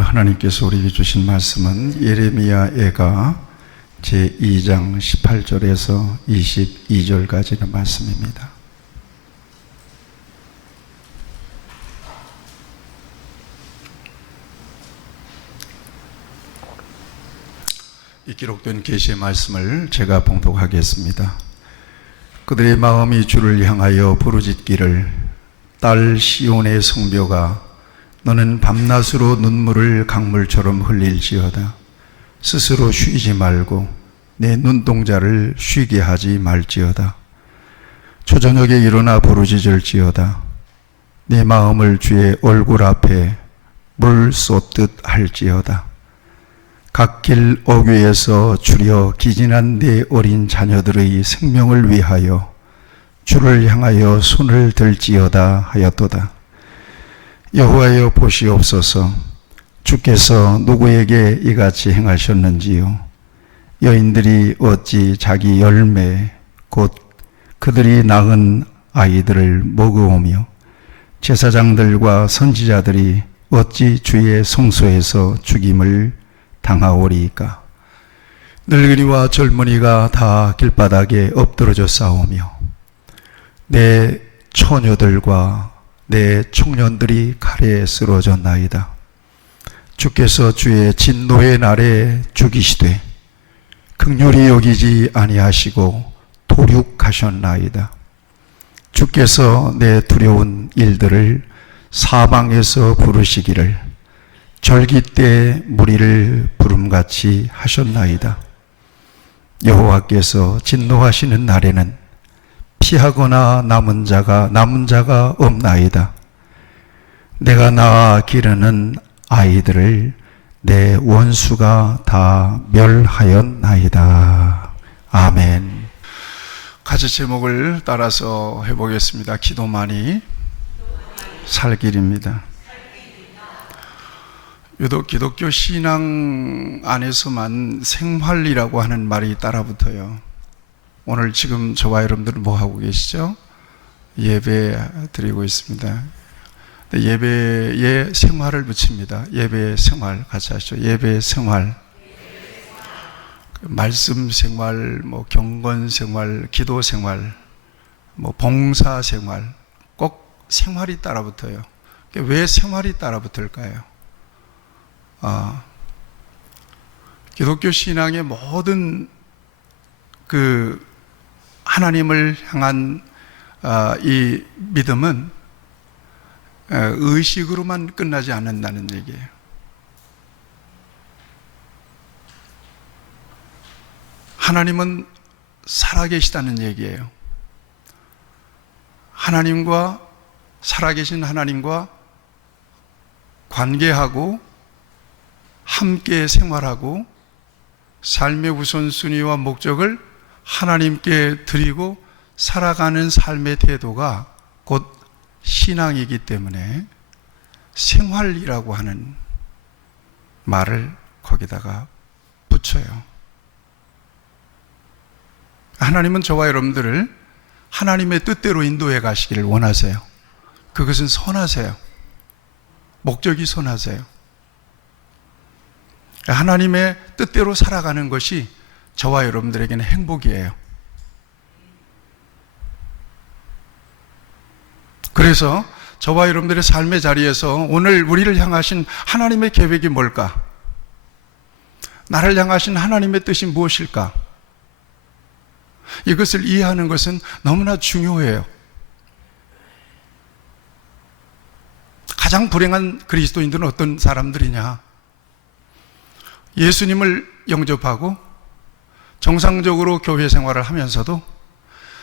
오늘 하나님께서 우리에게 주신 말씀은 예레미야애가 제2장 18절에서 22절까지의 말씀입니다. 이 기록된 계시의 말씀을 제가 봉독하겠습니다. 그들의 마음이 주를 향하여 부르짖기를 딸 시온의 성벽아 너는 밤낮으로 눈물을 강물처럼 흘릴지어다. 스스로 쉬지 말고 내 눈동자를 쉬게 하지 말지어다. 초저녁에 일어나 부르짖을지어다. 내 마음을 주의 얼굴 앞에 물 쏟듯 할지어다. 갓길 어귀에서 주려 기진한 내 어린 자녀들의 생명을 위하여 주를 향하여 손을 들지어다 하였도다. 여호와여 보시옵소서. 주께서 누구에게 이같이 행하셨는지요? 여인들이 어찌 자기 열매 곧 그들이 낳은 아이들을 먹어오며 제사장들과 선지자들이 어찌 주의 성소에서 죽임을 당하오리이까? 늙은이와 젊은이가 다 길바닥에 엎드러져 싸우며 내 처녀들과 내 청년들이 칼에 쓰러졌나이다. 주께서 주의 진노의 날에 죽이시되 긍휼히 여기지 아니하시고 도륙하셨나이다. 주께서 내 두려운 일들을 사방에서 부르시기를 절기 때 무리를 부름같이 하셨나이다. 여호와께서 진노하시는 날에는 피하거나 남은 자가 없나이다. 내가 낳아 기르는 아이들을 내 원수가 다 멸하였나이다. 아멘. 가지 제목을 따라서 해보겠습니다. 기도만이 살 길입니다. 유독 기독교 신앙 안에서만 생활이라고 하는 말이 따라붙어요. 오늘 지금 저와 여러분들은 뭐 하고 계시죠? 예배 드리고 있습니다. 예배에 생활을 붙입니다. 예배 생활 같이 하시죠. 예배 생활, 말씀 생활, 경건 생활, 기도 생활, 봉사 생활, 꼭 생활이 따라붙어요. 왜 생활이 따라붙을까요? 기독교 신앙의 모든 하나님을 향한 이 믿음은 의식으로만 끝나지 않는다는 얘기예요. 하나님은 살아계시다는 얘기예요. 하나님과 살아계신 하나님과 관계하고 함께 생활하고 삶의 우선순위와 목적을 하나님께 드리고 살아가는 삶의 태도가 곧 신앙이기 때문에 생활이라고 하는 말을 거기다가 붙여요. 하나님은 저와 여러분들을 하나님의 뜻대로 인도해 가시기를 원하세요. 그것은 선하세요. 목적이 선하세요. 하나님의 뜻대로 살아가는 것이 저와 여러분들에게는 행복이에요. 그래서 저와 여러분들의 삶의 자리에서 오늘 우리를 향하신 하나님의 계획이 뭘까? 나를 향하신 하나님의 뜻이 무엇일까? 이것을 이해하는 것은 너무나 중요해요. 가장 불행한 그리스도인들은 어떤 사람들이냐? 예수님을 영접하고 정상적으로 교회 생활을 하면서도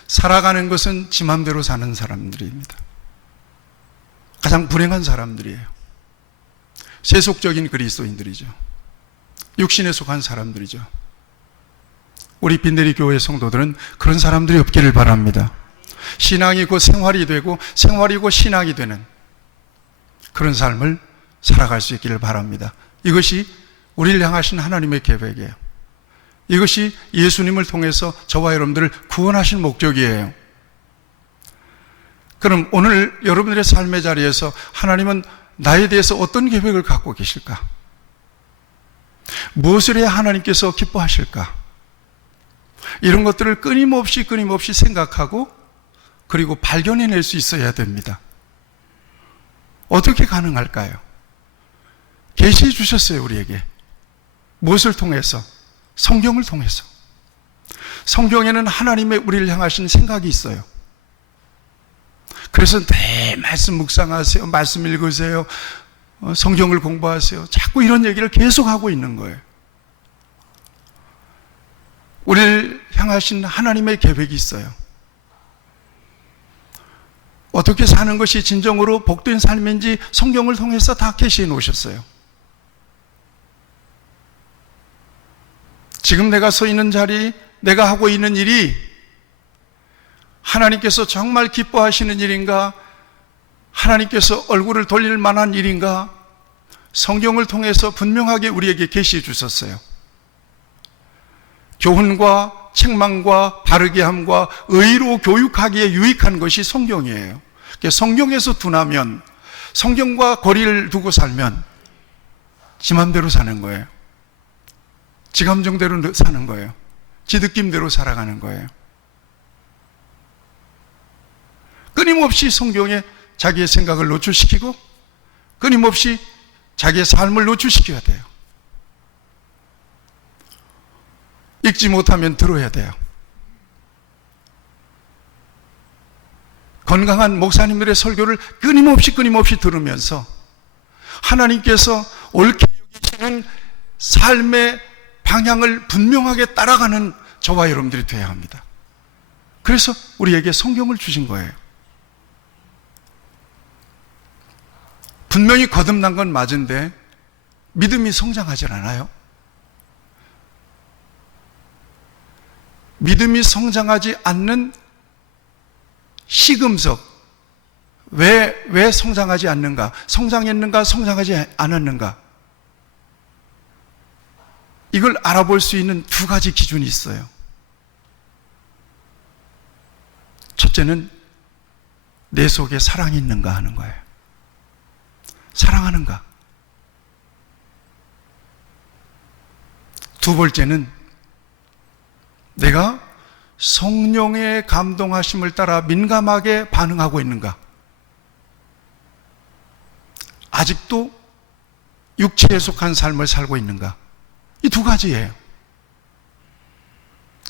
살아가는 것은 지 맘대로 사는 사람들입니다. 가장 불행한 사람들이에요. 세속적인 그리스도인들이죠. 육신에 속한 사람들이죠. 우리 빈대리 교회 성도들은 그런 사람들이 없기를 바랍니다. 신앙이 곧 생활이 되고 생활이 곧 신앙이 되는 그런 삶을 살아갈 수 있기를 바랍니다. 이것이 우리를 향하신 하나님의 계획이에요. 이것이 예수님을 통해서 저와 여러분들을 구원하신 목적이에요. 그럼 오늘 여러분들의 삶의 자리에서 하나님은 나에 대해서 어떤 계획을 갖고 계실까? 무엇을 해야 하나님께서 기뻐하실까? 이런 것들을 끊임없이 생각하고 그리고 발견해낼 수 있어야 됩니다. 어떻게 가능할까요? 계시해 주셨어요, 우리에게. 무엇을 통해서? 성경을 통해서. 성경에는 하나님의 우리를 향하신 생각이 있어요. 그래서 내 말씀 묵상하세요, 말씀 읽으세요, 성경을 공부하세요. 자꾸 이런 얘기를 계속하고 있는 거예요. 우리를 향하신 하나님의 계획이 있어요. 어떻게 사는 것이 진정으로 복된 삶인지 성경을 통해서 다 계시해 놓으셨어요. 지금 내가 서 있는 자리, 내가 하고 있는 일이 하나님께서 정말 기뻐하시는 일인가? 하나님께서 얼굴을 돌릴 만한 일인가? 성경을 통해서 분명하게 우리에게 계시해 주셨어요. 교훈과 책망과 바르게 함과 의로 교육하기에 유익한 것이 성경이에요. 성경에서 둔하면, 성경과 거리를 두고 살면 지 맘대로 사는 거예요. 지 감정대로 사는 거예요. 지 느낌대로 살아가는 거예요. 끊임없이 성경에 자기의 생각을 노출시키고 끊임없이 자기의 삶을 노출시켜야 돼요. 읽지 못하면 들어야 돼요. 건강한 목사님들의 설교를 끊임없이 들으면서 하나님께서 옳게 여기시는 삶의 방향을 분명하게 따라가는 저와 여러분들이 되어야 합니다. 그래서 우리에게 성경을 주신 거예요. 분명히 거듭난 건 맞은데 믿음이 성장하지 않아요. 믿음이 성장하지 않는 시금석, 왜 성장하지 않는가? 성장했는가? 성장하지 않았는가? 이걸 알아볼 수 있는 두 가지 기준이 있어요. 첫째는 내 속에 사랑이 있는가 하는 거예요. 사랑하는가? 두 번째는 내가 성령의 감동하심을 따라 민감하게 반응하고 있는가? 아직도 육체에 속한 삶을 살고 있는가? 이 두 가지예요.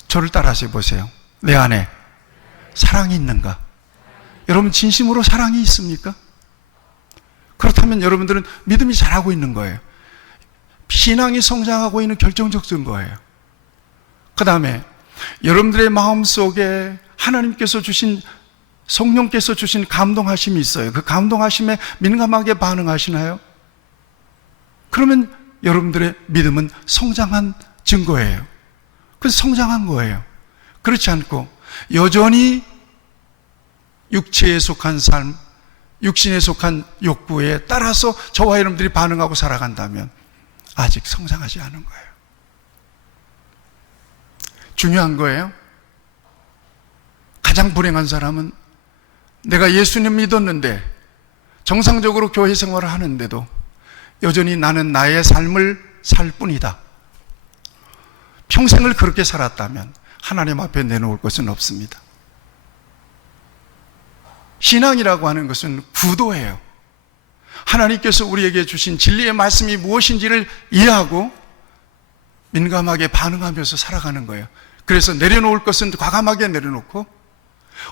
저를 따라서 보세요. 내 안에 사랑이 있는가? 여러분 진심으로 사랑이 있습니까? 그렇다면 여러분들은 믿음이 자라고 있는 거예요. 신앙이 성장하고 있는 결정적 증거예요. 그 다음에 여러분들의 마음속에 하나님께서 주신, 성령께서 주신 감동하심이 있어요. 그 감동하심에 민감하게 반응하시나요? 그러면 여러분들의 믿음은 성장한 증거예요. 그래서 성장한 거예요. 그렇지 않고 여전히 육체에 속한 삶, 육신에 속한 욕구에 따라서 저와 여러분들이 반응하고 살아간다면 아직 성장하지 않은 거예요. 중요한 거예요. 가장 불행한 사람은 내가 예수님 믿었는데 정상적으로 교회 생활을 하는데도 여전히 나는 나의 삶을 살 뿐이다. 평생을 그렇게 살았다면 하나님 앞에 내놓을 것은 없습니다. 신앙이라고 하는 것은 구도예요. 하나님께서 우리에게 주신 진리의 말씀이 무엇인지를 이해하고 민감하게 반응하면서 살아가는 거예요. 그래서 내려놓을 것은 과감하게 내려놓고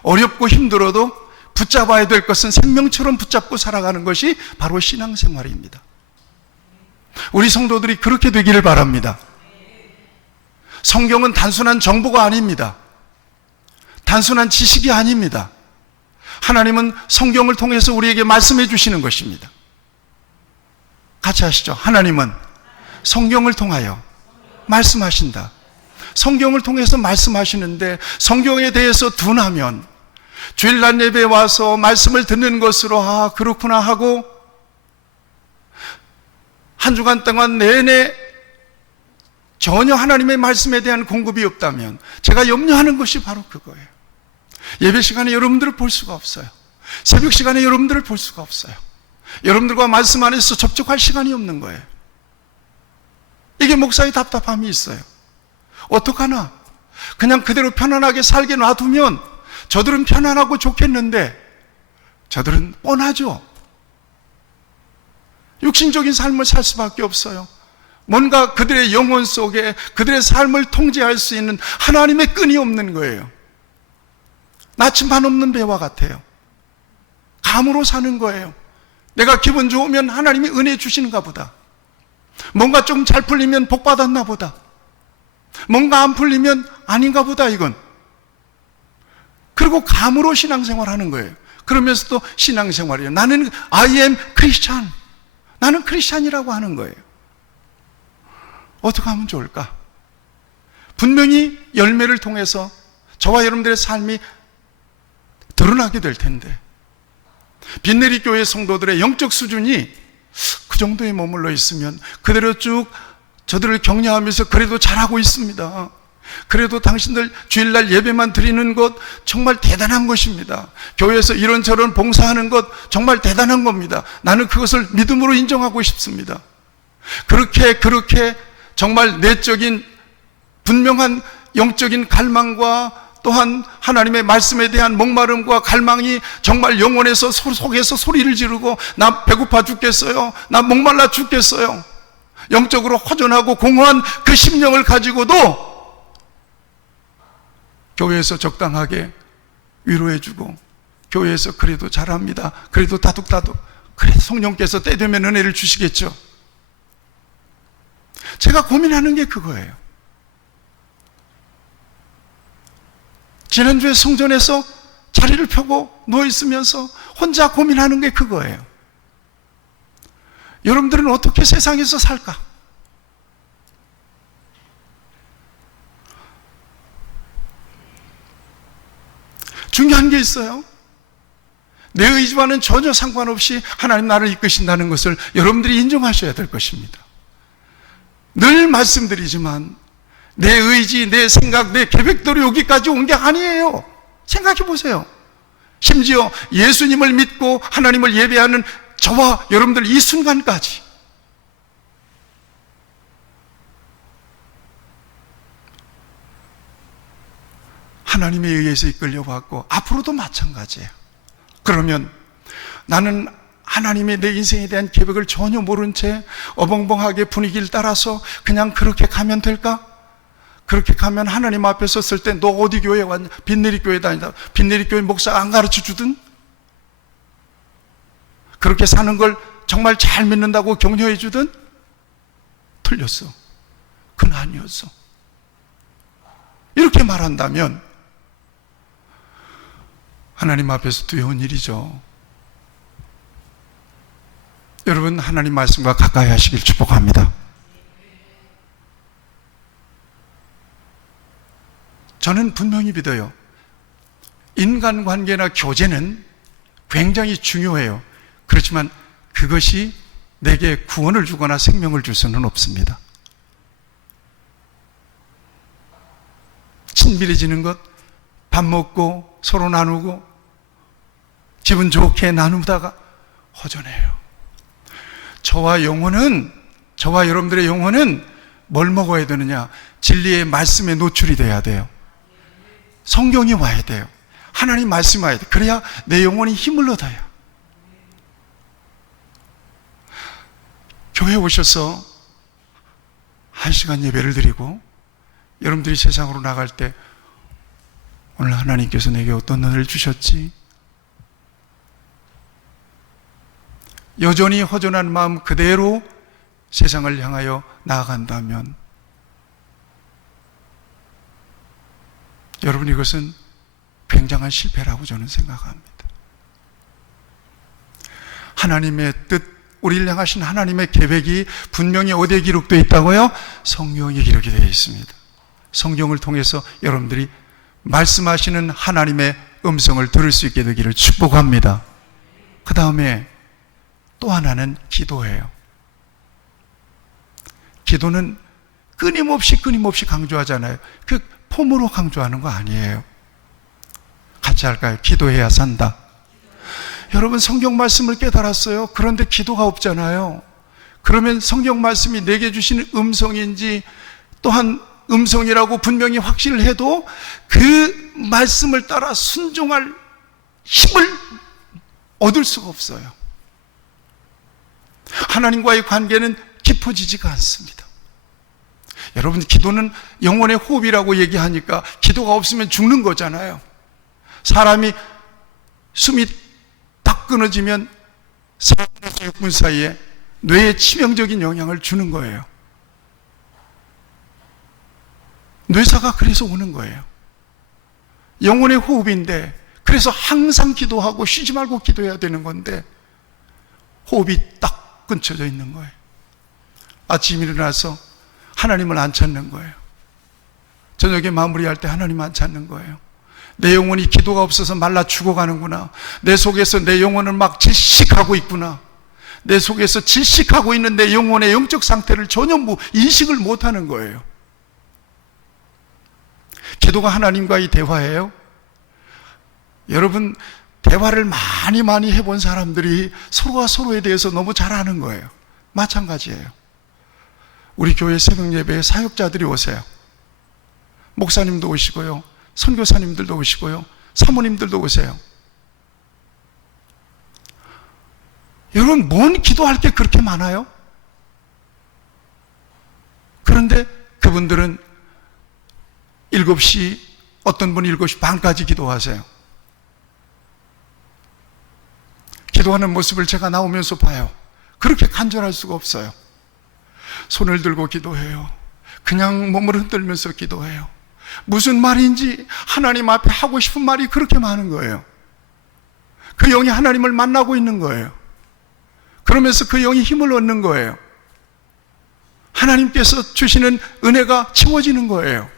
어렵고 힘들어도 붙잡아야 될 것은 생명처럼 붙잡고 살아가는 것이 바로 신앙생활입니다. 우리 성도들이 그렇게 되기를 바랍니다. 성경은 단순한 정보가 아닙니다. 단순한 지식이 아닙니다. 하나님은 성경을 통해서 우리에게 말씀해 주시는 것입니다. 같이 하시죠. 하나님은 성경을 통하여 말씀하신다. 성경을 통해서 말씀하시는데 성경에 대해서 둔하면 주일날 예배에 와서 말씀을 듣는 것으로 그렇구나 하고 한 주간 동안 내내 전혀 하나님의 말씀에 대한 공급이 없다면 제가 염려하는 것이 바로 그거예요. 예배 시간에 여러분들을 볼 수가 없어요. 새벽 시간에 여러분들을 볼 수가 없어요. 여러분들과 말씀 안에서 접촉할 시간이 없는 거예요. 이게 우리 목사의 답답함이 있어요. 어떡하나? 그냥 그대로 편안하게 살게 놔두면 저들은 편안하고 좋겠는데 저들은 뻔하죠. 육신적인 삶을 살 수밖에 없어요. 뭔가 그들의 영혼 속에 그들의 삶을 통제할 수 있는 하나님의 끈이 없는 거예요. 나침반 없는 배와 같아요. 감으로 사는 거예요. 내가 기분 좋으면 하나님이 은혜 주시는가 보다. 뭔가 좀 잘 풀리면 복 받았나 보다. 뭔가 안 풀리면 아닌가 보다 이건. 그리고 감으로 신앙생활 하는 거예요. 그러면서도 신앙생활이에요. 나는 I am Christian. 나는 크리스찬이라고 하는 거예요. 어떻게 하면 좋을까? 분명히 열매를 통해서 저와 여러분들의 삶이 드러나게 될 텐데 빈내리 교회 성도들의 영적 수준이 그 정도에 머물러 있으면 그대로 쭉 저들을 격려하면서 그래도 잘하고 있습니다. 그래도 당신들 주일날 예배만 드리는 것 정말 대단한 것입니다. 교회에서 이런저런 봉사하는 것 정말 대단한 겁니다. 나는 그것을 믿음으로 인정하고 싶습니다. 그렇게 정말 내적인 분명한 영적인 갈망과 또한 하나님의 말씀에 대한 목마름과 갈망이 정말 영혼에서 속에서 소리를 지르고 나 배고파 죽겠어요. 나 목말라 죽겠어요. 영적으로 허전하고 공허한 그 심령을 가지고도 교회에서 적당하게 위로해주고 교회에서 그래도 잘합니다. 그래도 다독다독. 그래도 성령께서 때 되면 은혜를 주시겠죠. 제가 고민하는 게 그거예요. 지난주에 성전에서 자리를 펴고 누워있으면서 혼자 고민하는 게 그거예요. 여러분들은 어떻게 세상에서 살까? 중요한 게 있어요. 내 의지와는 전혀 상관없이 하나님 나를 이끄신다는 것을 여러분들이 인정하셔야 될 것입니다. 늘 말씀드리지만 내 의지, 내 생각, 내 계획대로 여기까지 온 게 아니에요. 생각해 보세요. 심지어 예수님을 믿고 하나님을 예배하는 저와 여러분들 이 순간까지 하나님에 의해서 이끌려왔고 앞으로도 마찬가지예요. 그러면 나는 하나님의 내 인생에 대한 계획을 전혀 모른 채 어벙벙하게 분위기를 따라서 그냥 그렇게 가면 될까? 그렇게 가면 하나님 앞에 섰을 때 너 어디 교회 왔냐? 빈내리 교회 다니다. 빈내리 교회 목사 안 가르쳐 주든? 그렇게 사는 걸 정말 잘 믿는다고 격려해 주든? 틀렸어. 그건 아니었어. 이렇게 말한다면 하나님 앞에서 두려운 일이죠. 여러분 하나님 말씀과 가까이 하시길 축복합니다. 저는 분명히 믿어요. 인간관계나 교제는 굉장히 중요해요. 그렇지만 그것이 내게 구원을 주거나 생명을 줄 수는 없습니다. 친밀해지는 것, 밥 먹고 서로 나누고 기분 좋게 나누다가 허전해요. 저와 여러분들의 영혼은 뭘 먹어야 되느냐? 진리의 말씀에 노출이 돼야 돼요. 성경이 와야 돼요. 하나님 말씀이 와야 돼요. 그래야 내 영혼이 힘을 얻어요. 교회에 오셔서 1시간 예배를 드리고 여러분들이 세상으로 나갈 때 오늘 하나님께서 내게 어떤 은혜를 주셨지? 여전히 허전한 마음 그대로 세상을 향하여 나아간다면 여러분 이것은 굉장한 실패라고 저는 생각합니다. 하나님의 뜻, 우리를 향하신 하나님의 계획이 분명히 어디에 기록되어 있다고요? 성경에 기록이 되어 있습니다. 성경을 통해서 여러분들이 말씀하시는 하나님의 음성을 들을 수 있게 되기를 축복합니다. 그 다음에 또 하나는 기도예요. 기도는 끊임없이 강조하잖아요. 그 폼으로 강조하는 거 아니에요. 같이 할까요? 기도해야 산다. 여러분 성경 말씀을 깨달았어요. 그런데 기도가 없잖아요. 그러면 성경 말씀이 내게 주시는 음성인지, 또한 음성이라고 분명히 확신을 해도 그 말씀을 따라 순종할 힘을 얻을 수가 없어요. 하나님과의 관계는 깊어지지가 않습니다. 여러분, 기도는 영혼의 호흡이라고 얘기하니까 기도가 없으면 죽는 거잖아요. 사람이 숨이 딱 끊어지면 4분에서 6분 사이에 뇌에 치명적인 영향을 주는 거예요. 뇌사가 그래서 오는 거예요. 영혼의 호흡인데, 그래서 항상 기도하고 쉬지 말고 기도해야 되는 건데 호흡이 딱 끊쳐져 있는 거예요. 아침 일어나서 하나님을 안 찾는 거예요. 저녁에 마무리할 때 하나님 안 찾는 거예요. 내 영혼이 기도가 없어서 말라 죽어가는구나. 내 속에서 내 영혼을 막 질식하고 있구나. 내 속에서 질식하고 있는 내 영혼의 영적 상태를 전혀 인식을 못하는 거예요. 기도가 하나님과의 대화예요. 여러분, 대화를 많이 해본 사람들이 서로가 서로에 대해서 너무 잘 아는 거예요. 마찬가지예요. 우리 교회 새벽 예배에 사역자들이 오세요. 목사님도 오시고요, 선교사님들도 오시고요, 사모님들도 오세요. 여러분, 뭔 기도할 게 그렇게 많아요? 그런데 그분들은 7시, 어떤 분이 7시 반까지 기도하세요. 기도하는 모습을 제가 나오면서 봐요. 그렇게 간절할 수가 없어요. 손을 들고 기도해요. 그냥 몸을 흔들면서 기도해요. 무슨 말인지 하나님 앞에 하고 싶은 말이 그렇게 많은 거예요. 그 영이 하나님을 만나고 있는 거예요. 그러면서 그 영이 힘을 얻는 거예요. 하나님께서 주시는 은혜가 채워지는 거예요.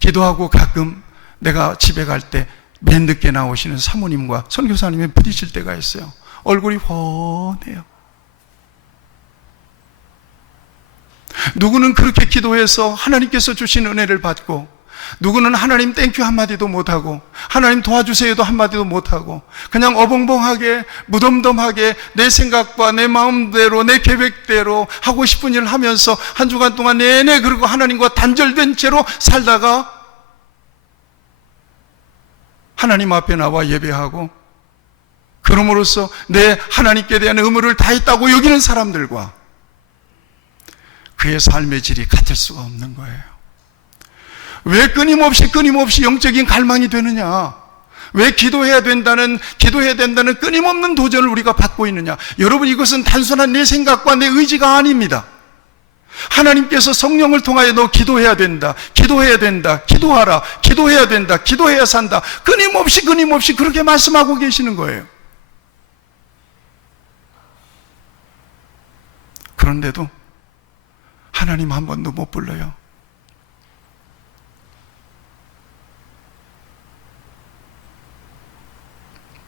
기도하고 가끔 내가 집에 갈 때 맨 늦게 나오시는 사모님과 선교사님이 부딪힐 때가 있어요. 얼굴이 훤해요. 누구는 그렇게 기도해서 하나님께서 주신 은혜를 받고, 누구는 하나님 땡큐 한마디도 못하고, 하나님 도와주세요도 한마디도 못하고, 그냥 어벙벙하게 무덤덤하게 내 생각과 내 마음대로 내 계획대로 하고 싶은 일을 하면서 한 주간 동안 내내 그러고 하나님과 단절된 채로 살다가 하나님 앞에 나와 예배하고, 그럼으로써 내 하나님께 대한 의무를 다했다고 여기는 사람들과 그의 삶의 질이 같을 수가 없는 거예요. 왜 끊임없이 영적인 갈망이 되느냐? 왜 기도해야 된다는 끊임없는 도전을 우리가 받고 있느냐? 여러분, 이것은 단순한 내 생각과 내 의지가 아닙니다. 하나님께서 성령을 통하여 너 기도해야 된다, 기도해야 된다, 기도하라, 기도해야 된다, 기도해야 산다, 끊임없이 그렇게 말씀하고 계시는 거예요. 그런데도 하나님 한 번도 못 불러요.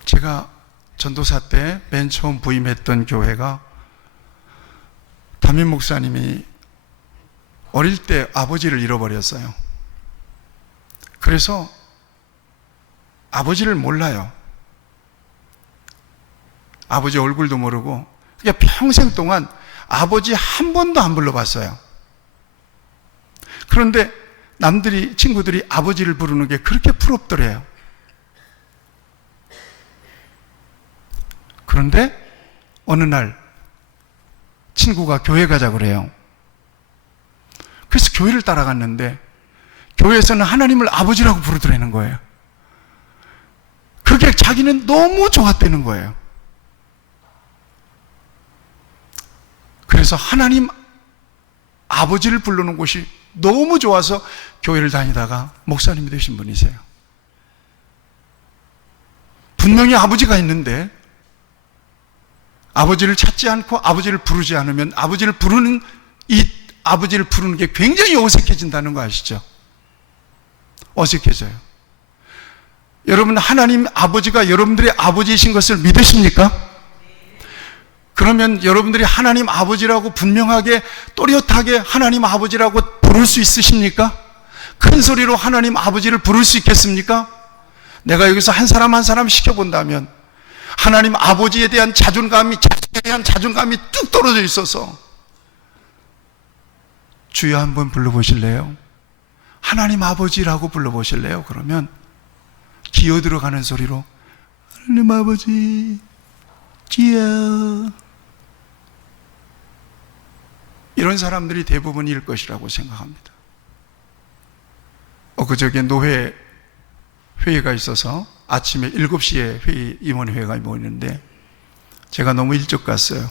제가 전도사 때 맨 처음 부임했던 교회가 담임 목사님이 어릴 때 아버지를 잃어버렸어요. 그래서 아버지를 몰라요. 아버지 얼굴도 모르고, 그러니까 평생 동안 아버지 한 번도 안 불러봤어요. 그런데 친구들이 아버지를 부르는 게 그렇게 부럽더래요. 그런데 어느 날 친구가 교회 가자 그래요. 그래서 교회를 따라갔는데 교회에서는 하나님을 아버지라고 부르더라는 거예요. 그게 자기는 너무 좋았다는 거예요. 그래서 하나님 아버지를 부르는 곳이 너무 좋아서 교회를 다니다가 목사님이 되신 분이세요. 분명히 아버지가 있는데 아버지를 찾지 않고 아버지를 부르지 않으면 아버지를 부르는 게 굉장히 어색해진다는 거 아시죠? 어색해져요. 여러분, 하나님 아버지가 여러분들의 아버지이신 것을 믿으십니까? 그러면 여러분들이 하나님 아버지라고 분명하게 또렷하게 하나님 아버지라고 부를 수 있으십니까? 큰 소리로 하나님 아버지를 부를 수 있겠습니까? 내가 여기서 한 사람 한 사람 시켜본다면 하나님 아버지에 대한 자존감이, 자식에 대한 자존감이 뚝 떨어져 있어서 주여 한번 불러보실래요? 하나님 아버지라고 불러보실래요? 그러면 기어 들어가는 소리로 하나님 아버지 주여, 이런 사람들이 대부분일 것이라고 생각합니다. 그저께 노회 회의가 있어서 아침에 7시에 임원회가 모이는데 제가 너무 일찍 갔어요.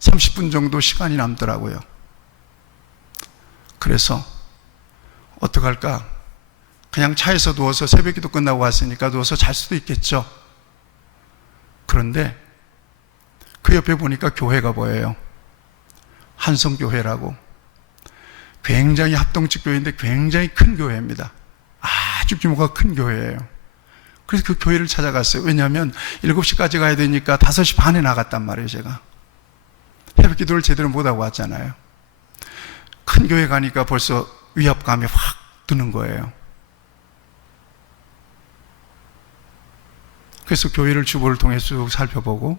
30분 정도 시간이 남더라고요. 그래서 어떡할까? 그냥 차에서 누워서, 새벽기도 끝나고 왔으니까 누워서 잘 수도 있겠죠. 그런데 그 옆에 보니까 교회가 보여요. 한성교회라고. 굉장히 합동측 교회인데 굉장히 큰 교회입니다. 아주 규모가 큰 교회예요. 그래서 그 교회를 찾아갔어요. 왜냐하면 7시까지 가야 되니까 5시 반에 나갔단 말이에요. 제가 새벽 기도를 제대로 못하고 왔잖아요. 큰 교회 가니까 벌써 위압감이 확 드는 거예요. 그래서 교회를 주보를 통해 쭉 살펴보고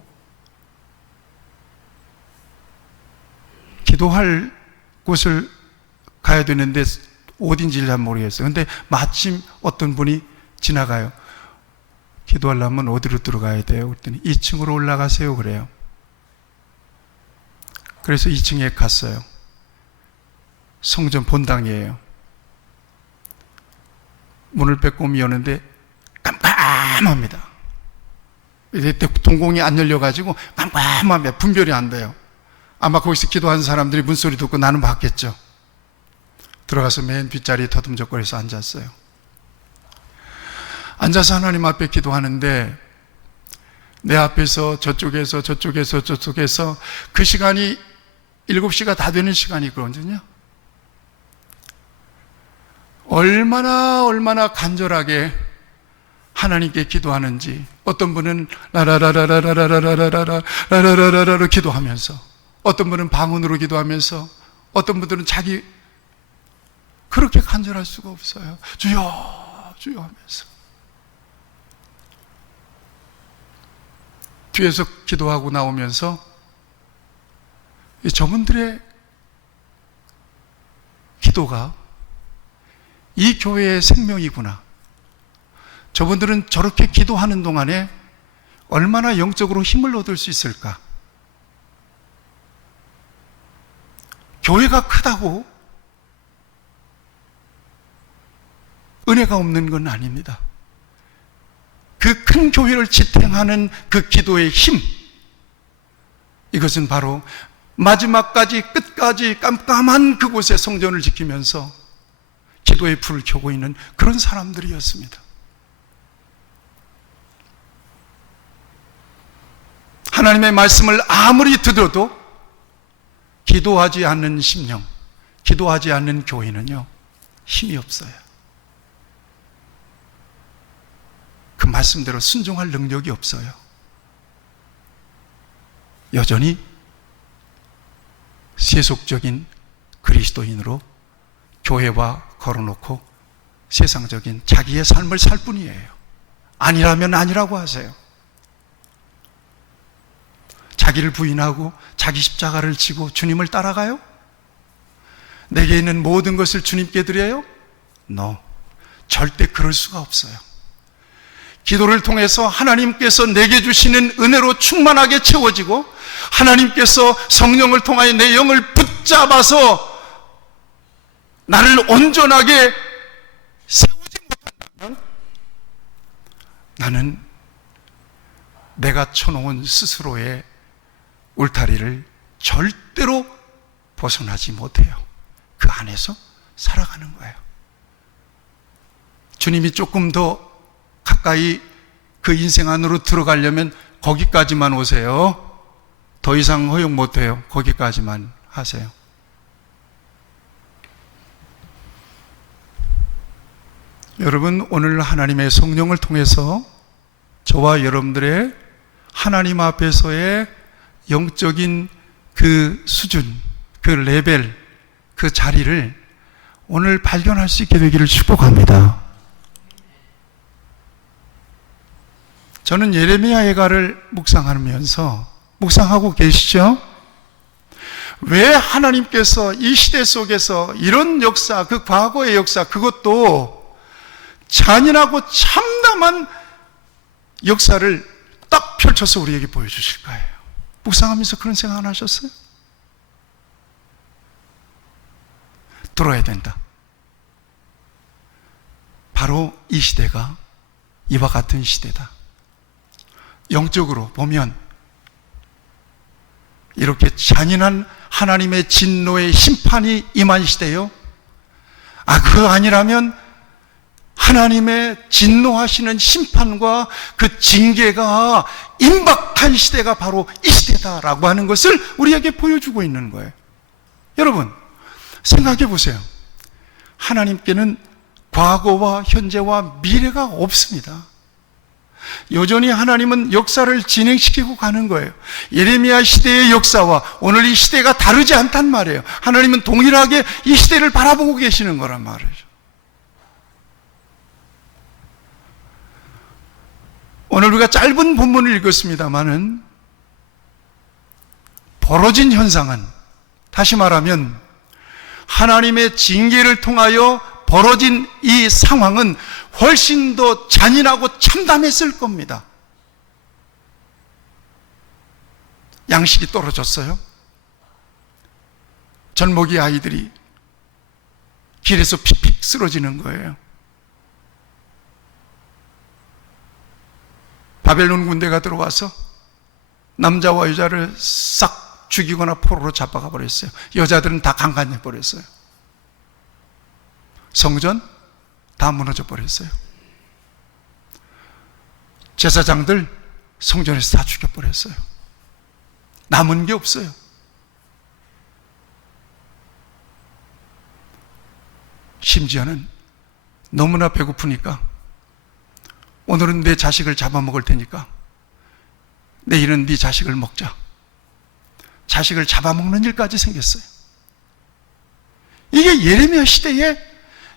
기도할 곳을 가야 되는데 어딘지를 잘 모르겠어요. 근데 마침 어떤 분이 지나가요. 기도하려면 어디로 들어가야 돼요? 그랬더니 2층으로 올라가세요 그래요. 그래서 2층에 갔어요. 성전 본당이에요. 문을 빼꼼히 여는데 깜깜합니다. 동공이 안 열려가지고 깜깜합니다. 분별이 안 돼요. 아마 거기서 기도하는 사람들이 문소리 듣고 나는 봤겠죠. 들어가서 맨 뒷자리에 터듬적거려서 앉았어요. 앉아서 하나님 앞에 기도하는데 내 앞에서 저쪽에서 그 시간이 7시가 다 되는 시간이거든요. 얼마나 간절하게 하나님께 기도하는지. 어떤 분은 라라라라라라라라라라라라라라 기도하면서, 어떤 분은 방언으로 기도하면서, 어떤 분들은 자기 그렇게 간절할 수가 없어요. 주여 주여 하면서 뒤에서 기도하고 나오면서 저분들의 기도가 이 교회의 생명이구나. 저분들은 저렇게 기도하는 동안에 얼마나 영적으로 힘을 얻을 수 있을까? 교회가 크다고 은혜가 없는 건 아닙니다. 그 큰 교회를 지탱하는 그 기도의 힘, 이것은 바로 마지막까지 끝까지 깜깜한 그곳에 성전을 지키면서 기도의 불을 켜고 있는 그런 사람들이었습니다. 하나님의 말씀을 아무리 들어도 기도하지 않는 심령, 기도하지 않는 교회는요, 힘이 없어요. 그 말씀대로 순종할 능력이 없어요. 여전히 세속적인 그리스도인으로 교회와 걸어놓고 세상적인 자기의 삶을 살 뿐이에요. 아니라면 아니라고 하세요. 자기를 부인하고 자기 십자가를 지고 주님을 따라가요? 내게 있는 모든 것을 주님께 드려요? No. 절대 그럴 수가 없어요. 기도를 통해서 하나님께서 내게 주시는 은혜로 충만하게 채워지고 하나님께서 성령을 통하여 내 영을 붙잡아서 나를 온전하게 세우지 못한다면 나는 내가 쳐놓은 스스로의 울타리를 절대로 벗어나지 못해요. 그 안에서 살아가는 거예요. 주님이 조금 더 가까이 그 인생 안으로 들어가려면 거기까지만 오세요. 더 이상 허용 못해요. 거기까지만 하세요. 여러분, 오늘 하나님의 성령을 통해서 저와 여러분들의 하나님 앞에서의 영적인 그 수준, 그 레벨, 그 자리를 오늘 발견할 수 있게 되기를 축복합니다. 저는 예레미야 예가를 묵상하고 계시죠? 왜 하나님께서 이 시대 속에서 이런 역사, 그 과거의 역사, 그것도 잔인하고 참담한 역사를 딱 펼쳐서 우리에게 보여주실 거예요? 묵상하면서 그런 생각 안 하셨어요? 들어야 된다. 바로 이 시대가 이와 같은 시대다. 영적으로 보면 이렇게 잔인한 하나님의 진노의 심판이 임한 시대요. 그거 아니라면 하나님의 진노하시는 심판과 그 징계가 임박한 시대가 바로 이 시대다라고 하는 것을 우리에게 보여주고 있는 거예요. 여러분, 생각해 보세요. 하나님께는 과거와 현재와 미래가 없습니다. 여전히 하나님은 역사를 진행시키고 가는 거예요. 예레미야 시대의 역사와 오늘 이 시대가 다르지 않단 말이에요. 하나님은 동일하게 이 시대를 바라보고 계시는 거란 말이죠. 오늘 우리가 짧은 본문을 읽었습니다마는 벌어진 현상은, 다시 말하면 하나님의 징계를 통하여 벌어진 이 상황은 훨씬 더 잔인하고 참담했을 겁니다. 양식이 떨어졌어요. 젖먹이 아이들이 길에서 픽픽 쓰러지는 거예요. 바벨론 군대가 들어와서 남자와 여자를 싹 죽이거나 포로로 잡아가 버렸어요. 여자들은 다 강간해 버렸어요. 성전 다 무너져 버렸어요. 제사장들 성전에서 다 죽여버렸어요. 남은 게 없어요. 심지어는 너무나 배고프니까 오늘은 내 자식을 잡아먹을 테니까 내일은 네 자식을 먹자. 자식을 잡아먹는 일까지 생겼어요. 이게 예레미야 시대의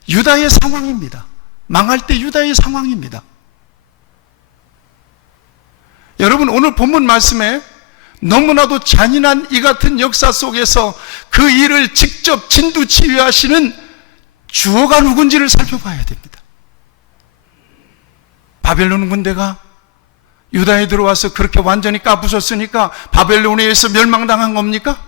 유다의 상황입니다. 망할 때 유다의 상황입니다. 여러분, 오늘 본문 말씀에 너무나도 잔인한 이 같은 역사 속에서 그 일을 직접 진두지휘하시는 주어가 누군지를 살펴봐야 됩니다. 바벨론 군대가 유다에 들어와서 그렇게 완전히 까부셨으니까 바벨론에 의해서 멸망당한 겁니까?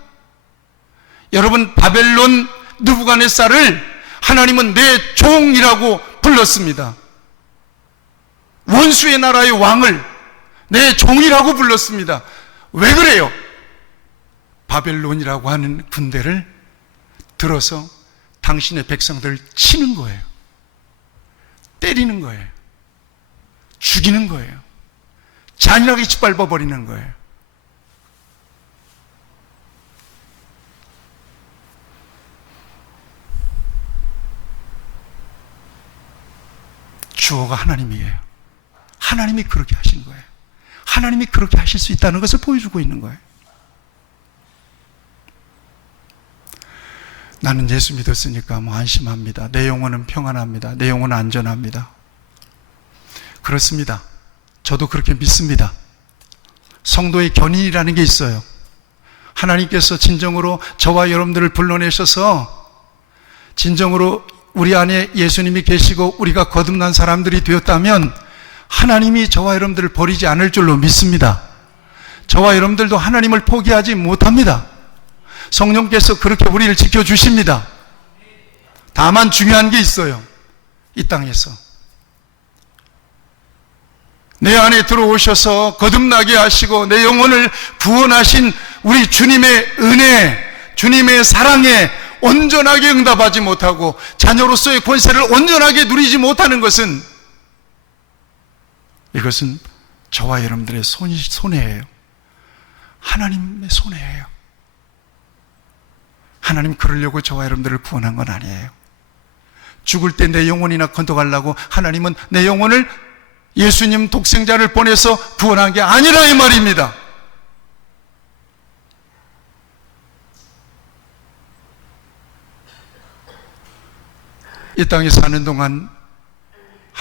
여러분, 바벨론 느부갓네살을 하나님은 내 종이라고 불렀습니다. 원수의 나라의 왕을 내 종이라고 불렀습니다. 왜 그래요? 바벨론이라고 하는 군대를 들어서 당신의 백성들을 치는 거예요. 때리는 거예요. 죽이는 거예요. 잔인하게 짓밟아 버리는 거예요. 주어가 하나님이에요. 하나님이 그렇게 하신 거예요. 하나님이 그렇게 하실 수 있다는 것을 보여주고 있는 거예요. 나는 예수 믿었으니까 안심합니다. 내 영혼은 평안합니다. 내 영혼은 안전합니다. 그렇습니다. 저도 그렇게 믿습니다. 성도의 견인이라는 게 있어요. 하나님께서 진정으로 저와 여러분들을 불러내셔서 진정으로 우리 안에 예수님이 계시고 우리가 거듭난 사람들이 되었다면 하나님이 저와 여러분들을 버리지 않을 줄로 믿습니다. 저와 여러분들도 하나님을 포기하지 못합니다. 성령께서 그렇게 우리를 지켜주십니다. 다만 중요한 게 있어요. 이 땅에서 내 안에 들어오셔서 거듭나게 하시고 내 영혼을 구원하신 우리 주님의 은혜, 주님의 사랑에 온전하게 응답하지 못하고 자녀로서의 권세를 온전하게 누리지 못하는 것은, 이것은 저와 여러분들의 손해예요. 하나님의 손해예요. 하나님 그러려고 저와 여러분들을 구원한 건 아니에요. 죽을 때 내 영혼이나 건져가려고 하나님은 내 영혼을 예수님 독생자를 보내서 구원한 게 아니라 이 말입니다. 이 땅에 사는 동안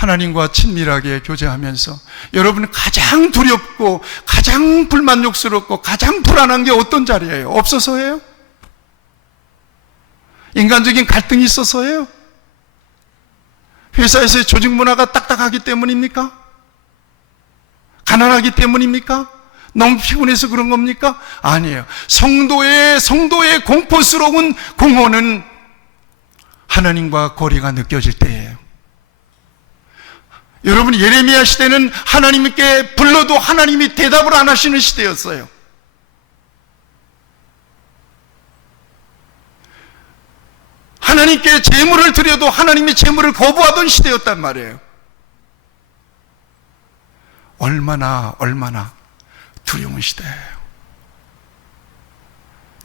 하나님과 친밀하게 교제하면서 여러분 가장 두렵고 가장 불만족스럽고 가장 불안한 게 어떤 자리예요? 없어서예요? 인간적인 갈등이 있어서예요? 회사에서의 조직 문화가 딱딱하기 때문입니까? 가난하기 때문입니까? 너무 피곤해서 그런 겁니까? 아니에요. 성도의 공포스러운 공허는 하나님과 거리가 느껴질 때예요. 여러분, 예레미야 시대는 하나님께 불러도 하나님이 대답을 안 하시는 시대였어요. 하나님께 제물을 드려도 하나님이 제물을 거부하던 시대였단 말이에요. 얼마나 두려운 시대예요.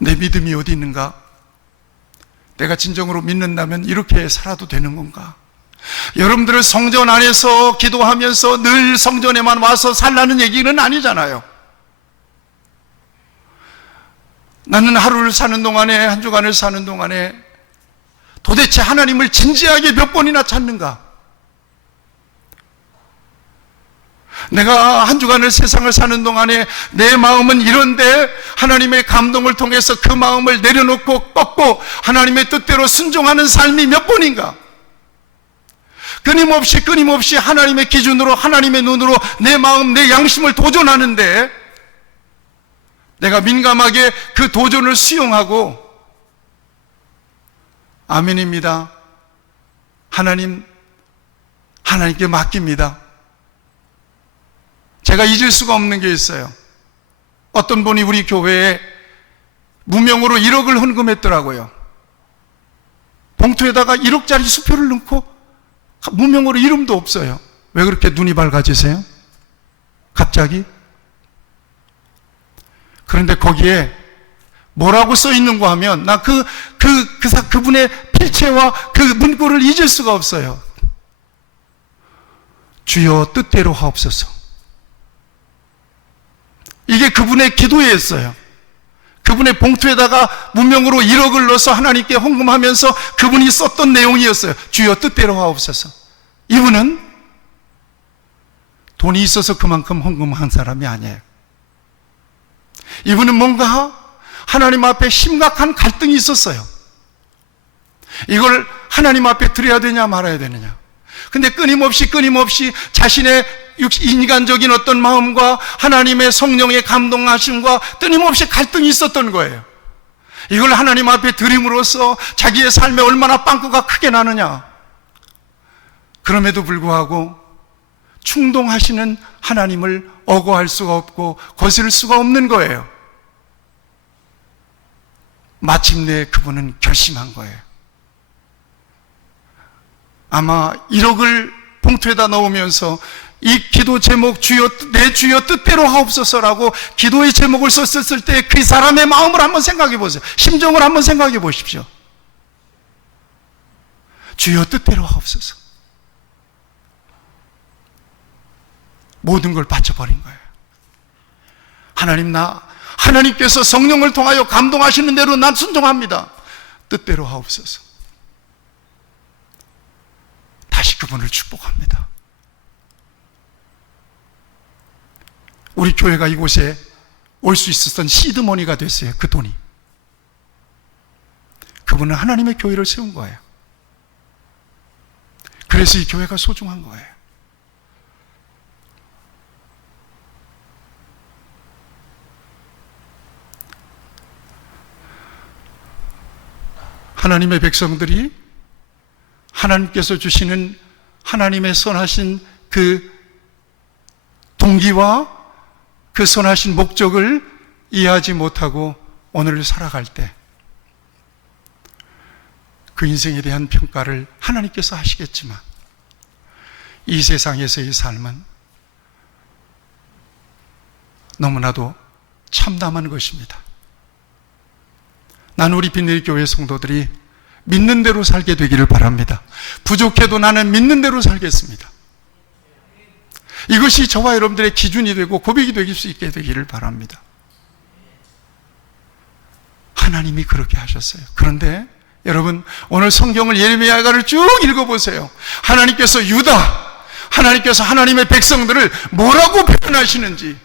내 믿음이 어디 있는가? 내가 진정으로 믿는다면 이렇게 살아도 되는 건가? 여러분들은 성전 안에서 기도하면서 늘 성전에만 와서 살라는 얘기는 아니잖아요. 나는 하루를 사는 동안에, 한 주간을 사는 동안에 도대체 하나님을 진지하게 몇 번이나 찾는가? 내가 한 주간을 세상을 사는 동안에 내 마음은 이런데 하나님의 감동을 통해서 그 마음을 내려놓고 꺾고 하나님의 뜻대로 순종하는 삶이 몇 번인가? 끊임없이 하나님의 기준으로, 하나님의 눈으로 내 마음, 내 양심을 도전하는데 내가 민감하게 그 도전을 수용하고 아멘입니다. 하나님께 맡깁니다. 제가 잊을 수가 없는 게 있어요. 어떤 분이 우리 교회에 무명으로 1억을 헌금했더라고요. 봉투에다가 1억짜리 수표를 넣고 무명으로 이름도 없어요. 왜 그렇게 눈이 밝아지세요? 갑자기? 그런데 거기에 뭐라고 써 있는가 하면 나 그분의 필체와 그 문구를 잊을 수가 없어요. 주여 뜻대로 하옵소서. 이게 그분의 기도였어요. 그분의 봉투에다가 무명으로 1억을 넣어서 하나님께 헌금하면서 그분이 썼던 내용이었어요. 주여 뜻대로 하옵소서. 이분은 돈이 있어서 그만큼 헌금한 사람이 아니에요. 이분은 뭔가 하나님 앞에 심각한 갈등이 있었어요. 이걸 하나님 앞에 드려야 되냐 말아야 되느냐. 근데 끊임없이 자신의 인간적인 어떤 마음과 하나님의 성령의 감동하심과 끊임없이 갈등이 있었던 거예요. 이걸 하나님 앞에 드림으로써 자기의 삶에 얼마나 빵꾸가 크게 나느냐. 그럼에도 불구하고 충동하시는 하나님을 어거할 수가 없고 거스를 수가 없는 거예요. 마침내 그분은 결심한 거예요. 아마 1억을 봉투에다 넣으면서 이 기도 제목, 내 주여 뜻대로 하옵소서라고 기도의 제목을 썼을 때 그 사람의 마음을 한번 생각해 보세요. 심정을 한번 생각해 보십시오. 주여 뜻대로 하옵소서. 모든 걸 바쳐버린 거예요. 하나님께서 성령을 통하여 감동하시는 대로 난 순종합니다. 뜻대로 하옵소서. 다시 그분을 축복합니다. 우리 교회가 이곳에 올 수 있었던 시드머니가 됐어요. 그 돈이. 그분은 하나님의 교회를 세운 거예요. 그래서 이 교회가 소중한 거예요. 하나님의 백성들이 하나님께서 주시는 하나님의 선하신 그 동기와 그 선하신 목적을 이해하지 못하고 오늘을 살아갈 때 그 인생에 대한 평가를 하나님께서 하시겠지만 이 세상에서의 삶은 너무나도 참담한 것입니다. 나는 우리 빈내리 교회 성도들이 믿는 대로 살게 되기를 바랍니다. 부족해도 나는 믿는 대로 살겠습니다. 이것이 저와 여러분들의 기준이 되고 고백이 될 수 있게 되기를 바랍니다. 하나님이 그렇게 하셨어요. 그런데 여러분 오늘 성경을 예레미야가를 쭉 읽어보세요. 하나님께서 유다, 하나님께서 하나님의 백성들을 뭐라고 표현하시는지,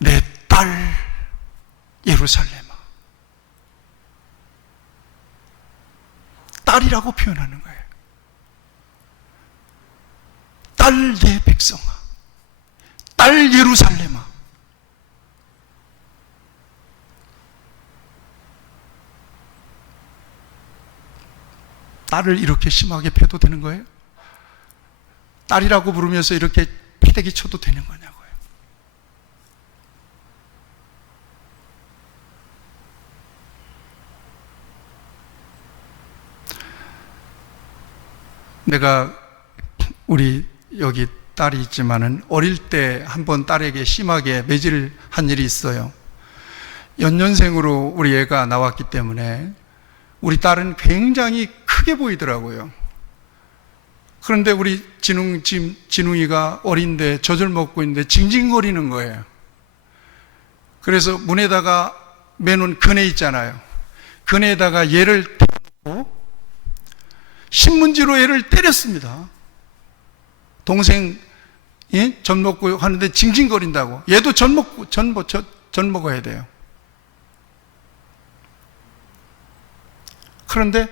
내 딸 예루살렘아, 딸이라고 표현하는 거예요. 딸 내 백성아, 딸 예루살렘아. 딸을 이렇게 심하게 패도 되는 거예요? 딸이라고 부르면서 이렇게 패대기 쳐도 되는 거냐고요. 내가 우리 여기 딸이 있지만은 어릴 때 한번 딸에게 심하게 매질을 한 일이 있어요. 연년생으로 우리 애가 나왔기 때문에 우리 딸은 굉장히 크게 보이더라고요. 그런데 우리 진웅이가 어린데 젖을 먹고 있는데 징징거리는 거예요. 그래서 문에다가 매놓은 그네 있잖아요. 그네에다가 얘를 대놓고 신문지로 얘를 때렸습니다. 동생이 젖 먹고 하는데 징징거린다고. 얘도 젖 먹어야 돼요. 그런데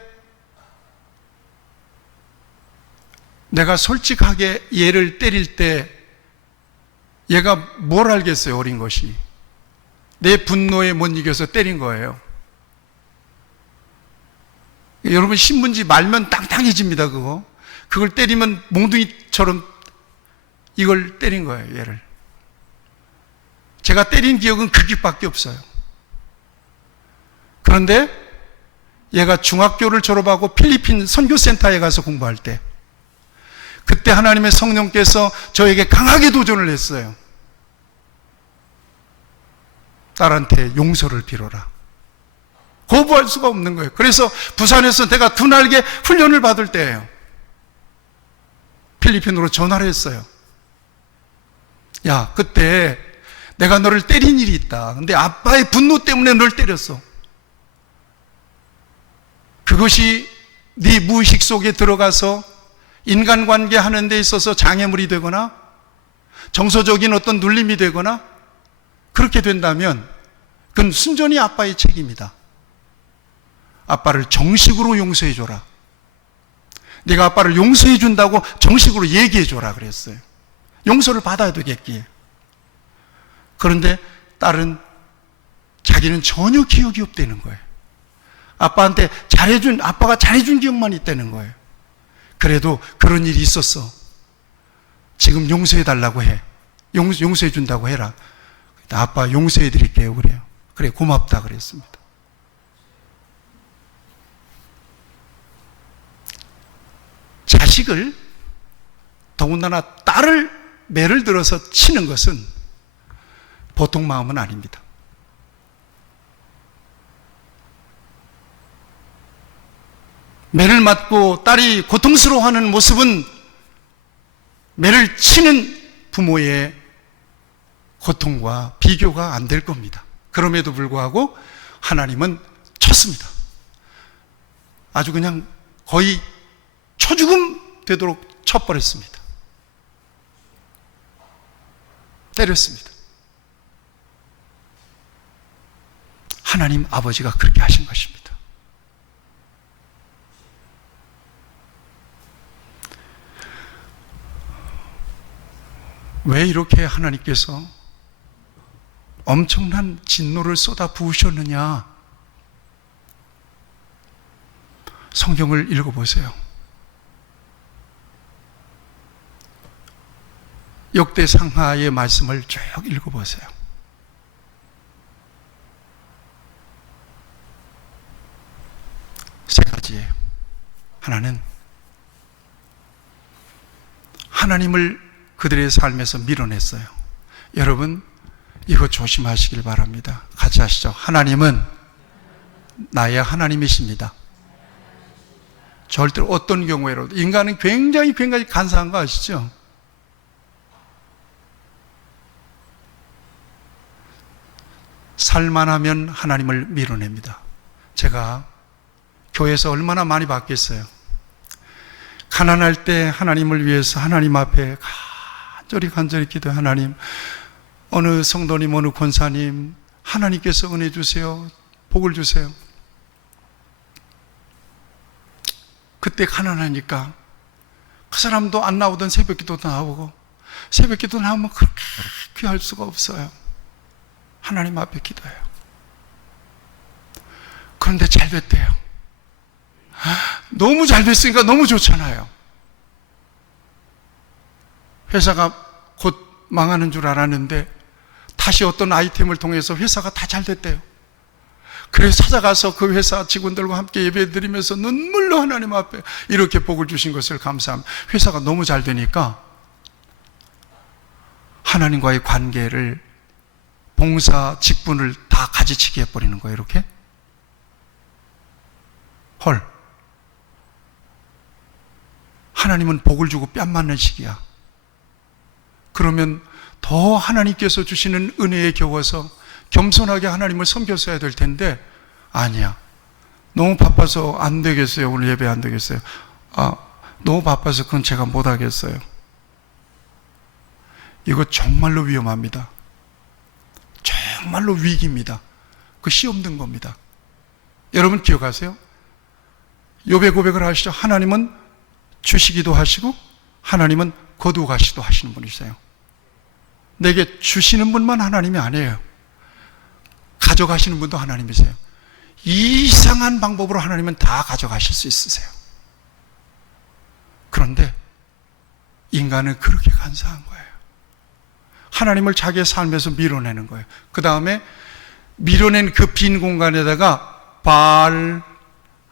내가 솔직하게 얘를 때릴 때 얘가 뭘 알겠어요, 어린 것이. 내 분노에 못 이겨서 때린 거예요. 여러분, 신문지 말면 땅땅해집니다, 그거. 그걸 때리면 몽둥이처럼 이걸 때린 거예요, 얘를. 제가 때린 기억은 그 기밖에 없어요. 그런데 얘가 중학교를 졸업하고 필리핀 선교센터에 가서 공부할 때, 그때 하나님의 성령께서 저에게 강하게 도전을 했어요. 딸한테 용서를 빌어라. 거부할 수가 없는 거예요. 그래서 부산에서 내가 두 날개 훈련을 받을 때예요. 필리핀으로 전화를 했어요. 야, 그때 내가 너를 때린 일이 있다. 근데 아빠의 분노 때문에 널 때렸어. 그것이 네 무의식 속에 들어가서 인간관계 하는 데 있어서 장애물이 되거나 정서적인 어떤 눌림이 되거나 그렇게 된다면 그건 순전히 아빠의 책임이다. 아빠를 정식으로 용서해줘라. 네가 아빠를 용서해준다고 정식으로 얘기해줘라 그랬어요. 용서를 받아야 되겠기에. 그런데 딸은 자기는 전혀 기억이 없다는 거예요. 아빠한테 아빠가 잘해준 기억만 있다는 거예요. 그래도 그런 일이 있었어. 지금 용서해달라고 해. 용서해준다고 해라. 아빠 용서해드릴게요. 그래요. 그래, 고맙다 그랬습니다. 자식을, 더군다나 딸을 매를 들어서 치는 것은 보통 마음은 아닙니다. 매를 맞고 딸이 고통스러워하는 모습은 매를 치는 부모의 고통과 비교가 안 될 겁니다. 그럼에도 불구하고 하나님은 쳤습니다. 아주 그냥 거의 초죽음 되도록 쳐버렸습니다. 때렸습니다. 하나님 아버지가 그렇게 하신 것입니다. 왜 이렇게 하나님께서 엄청난 진노를 쏟아 부으셨느냐? 성경을 읽어보세요. 역대상하의 말씀을 쭉 읽어보세요. 세 가지예요. 하나는 하나님을 그들의 삶에서 밀어냈어요. 여러분, 이거 조심하시길 바랍니다. 같이 하시죠. 하나님은 나의 하나님이십니다. 절대로 어떤 경우에라도. 인간은 굉장히 간사한 거 아시죠? 살만하면 하나님을 밀어냅니다. 제가 교회에서 얼마나 많이 받겠어요. 가난할 때 하나님을 위해서 하나님 앞에 간절히 기도해. 하나님, 어느 성도님, 어느 권사님, 하나님께서 은혜 주세요, 복을 주세요. 그때 가난하니까 그 사람도 안 나오던 새벽기도도 나오고, 새벽기도 나오면 그렇게 귀할 수가 없어요. 하나님 앞에 기도해요. 그런데 잘 됐대요. 너무 잘 됐으니까 너무 좋잖아요. 회사가 곧 망하는 줄 알았는데 다시 어떤 아이템을 통해서 회사가 다 잘 됐대요. 그래서 찾아가서 그 회사 직원들과 함께 예배드리면서 눈물로 하나님 앞에 이렇게 복을 주신 것을 감사합니다. 회사가 너무 잘 되니까 하나님과의 관계를, 봉사 직분을 다 가지치기 해버리는 거예요. 이렇게. 헐, 하나님은 복을 주고 뺨 맞는 시기야. 그러면 더 하나님께서 주시는 은혜에 겨워서 겸손하게 하나님을 섬겼어야 될 텐데, 아니야, 너무 바빠서 안 되겠어요, 오늘 예배 안 되겠어요. 너무 바빠서 그건 제가 못 하겠어요. 이거 정말로 위험합니다. 정말로 위기입니다. 그 씨 없는 겁니다. 여러분 기억하세요? 욥의 고백을 하시죠. 하나님은 주시기도 하시고 하나님은 거두가시기도 하시는 분이세요. 내게 주시는 분만 하나님이 아니에요. 가져가시는 분도 하나님이세요. 이상한 방법으로 하나님은 다 가져가실 수 있으세요. 그런데 인간은 그렇게 간사한 거예요. 하나님을 자기의 삶에서 밀어내는 거예요. 그 다음에 밀어낸 그 빈 공간에다가 바알,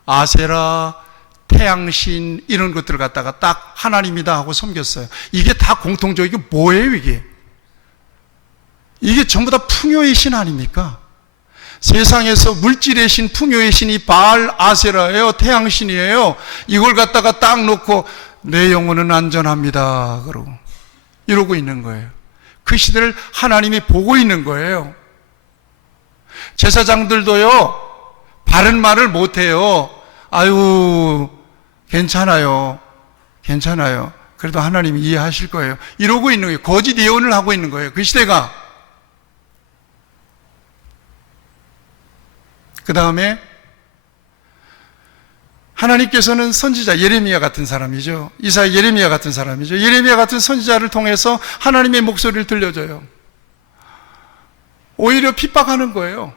아세라, 태양신 이런 것들을 갖다가 딱 하나님이다 하고 섬겼어요. 이게 다 공통적이고 뭐예요 이게? 이게 전부 다 풍요의 신 아닙니까? 세상에서 물질의 신, 풍요의 신이 바알, 아세라예요, 태양신이에요. 이걸 갖다가 딱 놓고 내 영혼은 안전합니다 그러고 이러고 있는 거예요. 그 시대를 하나님이 보고 있는 거예요. 제사장들도요, 바른 말을 못해요. 아유, 괜찮아요. 그래도 하나님이 이해하실 거예요. 이러고 있는 거예요. 거짓 예언을 하고 있는 거예요. 그 시대가. 그 다음에 하나님께서는 선지자 예레미야 같은 사람이죠. 이사야 예레미야 같은 사람이죠. 예레미야 같은 선지자를 통해서 하나님의 목소리를 들려줘요. 오히려 핍박하는 거예요.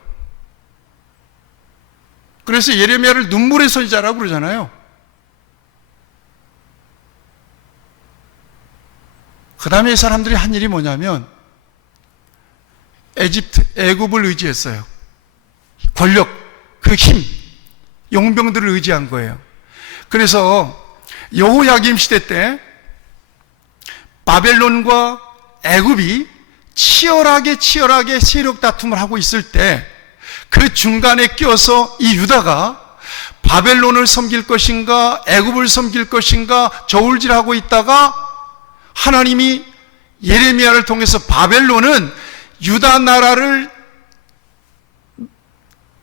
그래서 예레미야를 눈물의 선지자라고 그러잖아요. 그 다음에 이 사람들이 한 일이 뭐냐면 애굽을 의지했어요. 권력, 그 힘, 용병들을 의지한 거예요. 그래서 여호야김 시대 때 바벨론과 애굽이 치열하게 세력 다툼을 하고 있을 때 그 중간에 껴서 이 유다가 바벨론을 섬길 것인가 애굽을 섬길 것인가 저울질하고 있다가 하나님이 예레미야를 통해서 바벨론은 유다 나라를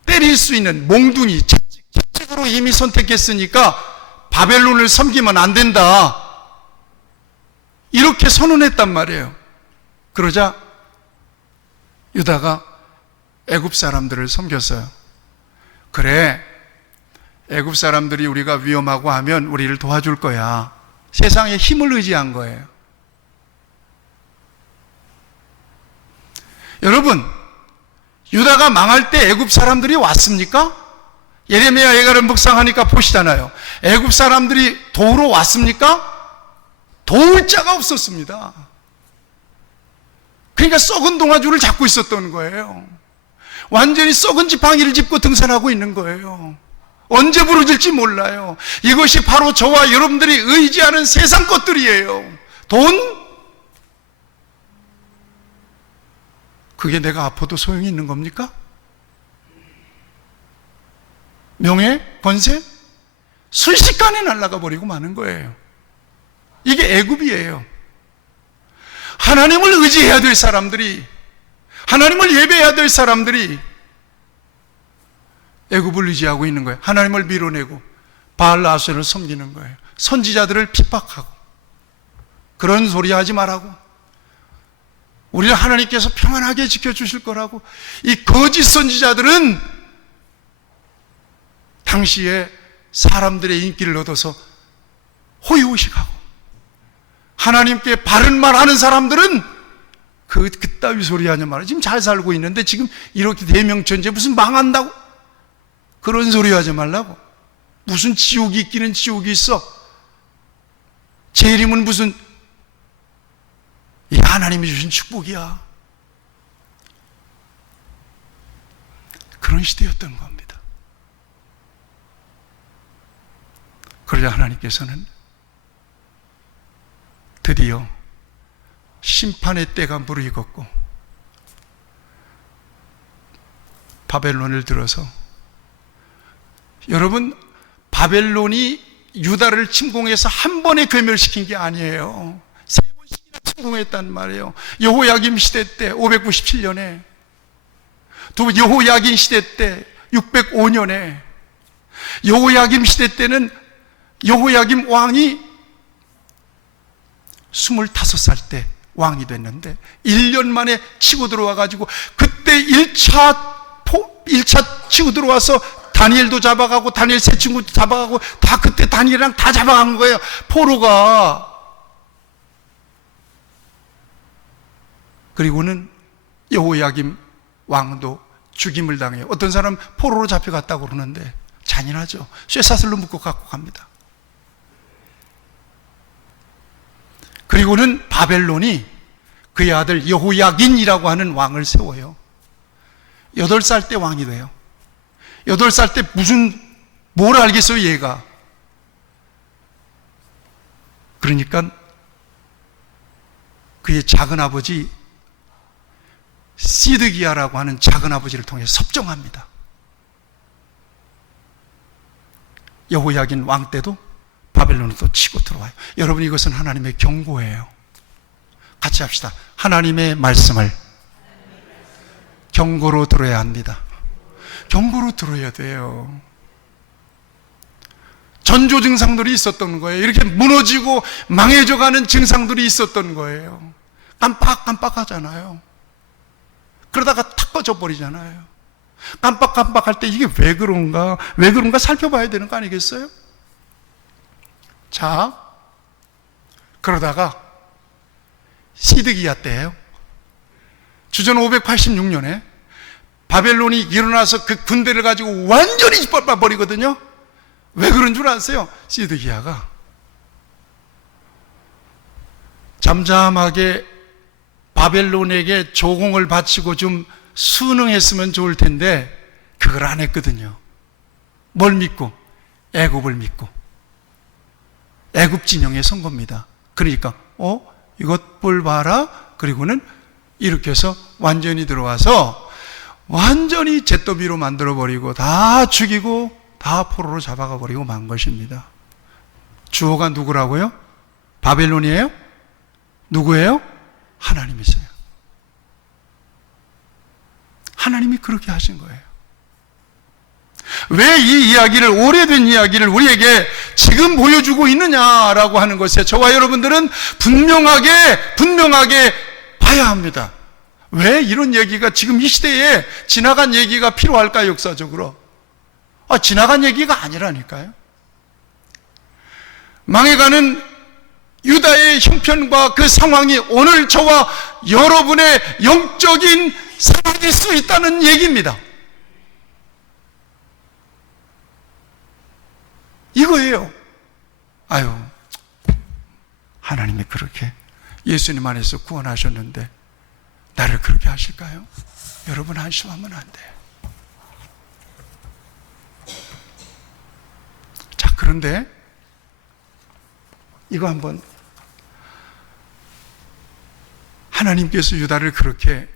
때릴 수 있는 몽둥이, 채찍으로 이미 선택했으니까 바벨론을 섬기면 안 된다 이렇게 선언했단 말이에요. 그러자 유다가 애굽 사람들을 섬겼어요. 그래, 애굽 사람들이 우리가 위험하고 하면 우리를 도와줄 거야. 세상에 힘을 의지한 거예요. 여러분, 유다가 망할 때 애굽 사람들이 왔습니까? 예레미야 예가를 묵상하니까 보시잖아요. 애굽 사람들이 도우러 왔습니까? 도울 자가 없었습니다. 그러니까 썩은 동아줄을 잡고 있었던 거예요. 완전히 썩은 지팡이를 짚고 등산하고 있는 거예요. 언제 부러질지 몰라요. 이것이 바로 저와 여러분들이 의지하는 세상 것들이에요. 돈? 그게 내가 아파도 소용이 있는 겁니까? 명예? 권세? 순식간에 날아가 버리고 마는 거예요. 이게 애굽이에요. 하나님을 의지해야 될 사람들이, 하나님을 예배해야 될 사람들이 애굽을 의지하고 있는 거예요. 하나님을 밀어내고 바알 아세라를 섬기는 거예요. 선지자들을 핍박하고 그런 소리 하지 말라고, 우리를 하나님께서 평안하게 지켜주실 거라고. 이 거짓 선지자들은 당시에 사람들의 인기를 얻어서 호의호식하고, 하나님께 바른 말 하는 사람들은 그따위 소리 하냐 말이야. 지금 잘 살고 있는데 지금 이렇게 대명천재 무슨 망한다고? 그런 소리 하지 말라고. 무슨 지옥이 있기는 지옥이 있어. 재림은 무슨, 이 하나님이 주신 축복이야. 그런 시대였던 겁니다. 그러자 하나님께서는 드디어 심판의 때가 무르익었고 바벨론을 들어서, 여러분, 바벨론이 유다를 침공해서 한 번에 괴멸시킨 게 아니에요. 세 번씩이나 침공했단 말이에요. 여호야김 시대 때 597년에, 또 여호야긴 시대 때 605년에, 여호야김 시대 때는 여호야김 왕이 25살 때 왕이 됐는데 1년 만에 치고 들어와가지고, 그때 1차 치고 들어와서 다니엘도 잡아가고 다니엘 세 친구도 잡아가고 다 그때 다니엘이랑 다 잡아간 거예요, 포로가. 그리고는 여호야김 왕도 죽임을 당해요. 어떤 사람 포로로 잡혀갔다고 그러는데 잔인하죠. 쇠사슬로 묶고 갖고 갑니다. 그리고는 바벨론이 그의 아들 여호야긴이라고 하는 왕을 세워요. 8살 때 왕이 돼요. 8살 때 뭘 알겠어요, 얘가. 그러니까 그의 작은 아버지 시드기야라고 하는 작은 아버지를 통해 섭정합니다. 여호야긴 왕 때도 바벨론은 또 치고 들어와요. 여러분, 이것은 하나님의 경고예요. 같이 합시다. 하나님의 말씀을 경고로 들어야 합니다. 경고로 들어야 돼요. 전조 증상들이 있었던 거예요. 이렇게 무너지고 망해져가는 증상들이 있었던 거예요. 깜빡깜빡하잖아요. 그러다가 탁 꺼져 버리잖아요. 깜빡깜빡할 때 이게 왜 그런가 살펴봐야 되는 거 아니겠어요? 자, 그러다가 시드기야 때예요. 주전 586년에 바벨론이 일어나서 그 군대를 가지고 완전히 짓밟아버리거든요. 왜 그런 줄 아세요? 시드기야가 잠잠하게 바벨론에게 조공을 바치고 좀 순응했으면 좋을 텐데 그걸 안 했거든요. 뭘 믿고? 애굽을 믿고 애굽 진영에 선 겁니다. 그러니까 이것 볼 봐라. 그리고는 이렇게 해서 완전히 들어와서 완전히 잿더미로 만들어버리고 다 죽이고 다 포로로 잡아가 버리고 만 것입니다. 주어가 누구라고요? 바벨론이에요? 누구예요? 하나님이세요. 하나님이 그렇게 하신 거예요. 왜 이 이야기를, 오래된 이야기를 우리에게 지금 보여주고 있느냐라고 하는 것에 저와 여러분들은 분명하게 봐야 합니다. 왜 이런 얘기가 지금 이 시대에 지나간 얘기가 필요할까요, 역사적으로? 지나간 얘기가 아니라니까요. 망해가는 유다의 형편과 그 상황이 오늘 저와 여러분의 영적인 상황일 수 있다는 얘기입니다. 이거예요. 하나님이 그렇게 예수님 안에서 구원하셨는데 나를 그렇게 하실까요? 여러분, 한심하면 안 돼요. 자, 그런데 이거 한번, 하나님께서 유다를 그렇게,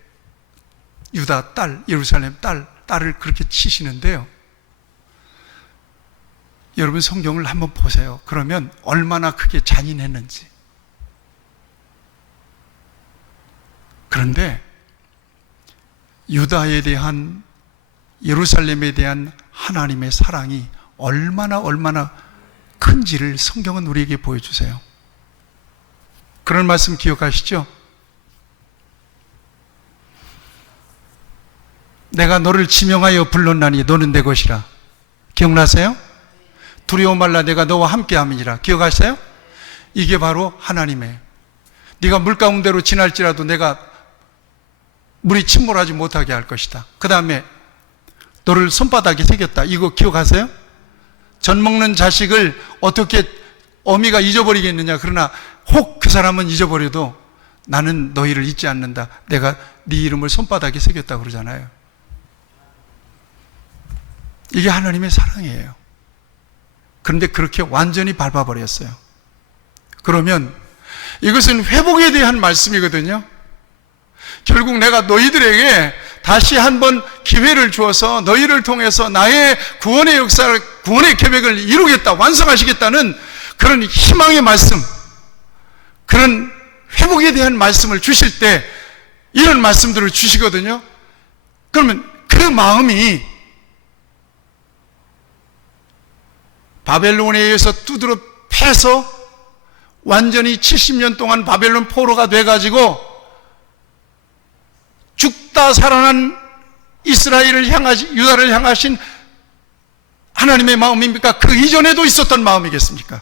유다 딸, 예루살렘 딸을 그렇게 치시는데요. 여러분, 성경을 한번 보세요. 그러면 얼마나 크게 잔인했는지. 그런데 유다에 대한, 예루살렘에 대한 하나님의 사랑이 얼마나 큰지를 성경은 우리에게 보여주세요. 그런 말씀 기억하시죠? 내가 너를 지명하여 불렀나니 너는 내 것이라. 기억나세요? 두려워 말라, 내가 너와 함께함이니라. 기억하세요? 이게 바로 하나님의, 네가 물 가운데로 지날지라도 내가 물이 침몰하지 못하게 할 것이다. 그 다음에 너를 손바닥에 새겼다. 이거 기억하세요? 젖 먹는 자식을 어떻게 어미가 잊어버리겠느냐. 그러나 혹 그 사람은 잊어버려도 나는 너희를 잊지 않는다. 내가 네 이름을 손바닥에 새겼다 그러잖아요. 이게 하나님의 사랑이에요. 그런데 그렇게 완전히 밟아버렸어요. 그러면 이것은 회복에 대한 말씀이거든요. 결국 내가 너희들에게 다시 한번 기회를 주어서 너희를 통해서 나의 구원의 역사를, 구원의 계획을 이루겠다, 완성하시겠다는 그런 희망의 말씀, 그런 회복에 대한 말씀을 주실 때 이런 말씀들을 주시거든요. 그러면 그 마음이 바벨론에 의해서 두드러 패서 완전히 70년 동안 바벨론 포로가 돼가지고 죽다 살아난 이스라엘을 향하신, 유다를 향하신 하나님의 마음입니까? 그 이전에도 있었던 마음이겠습니까?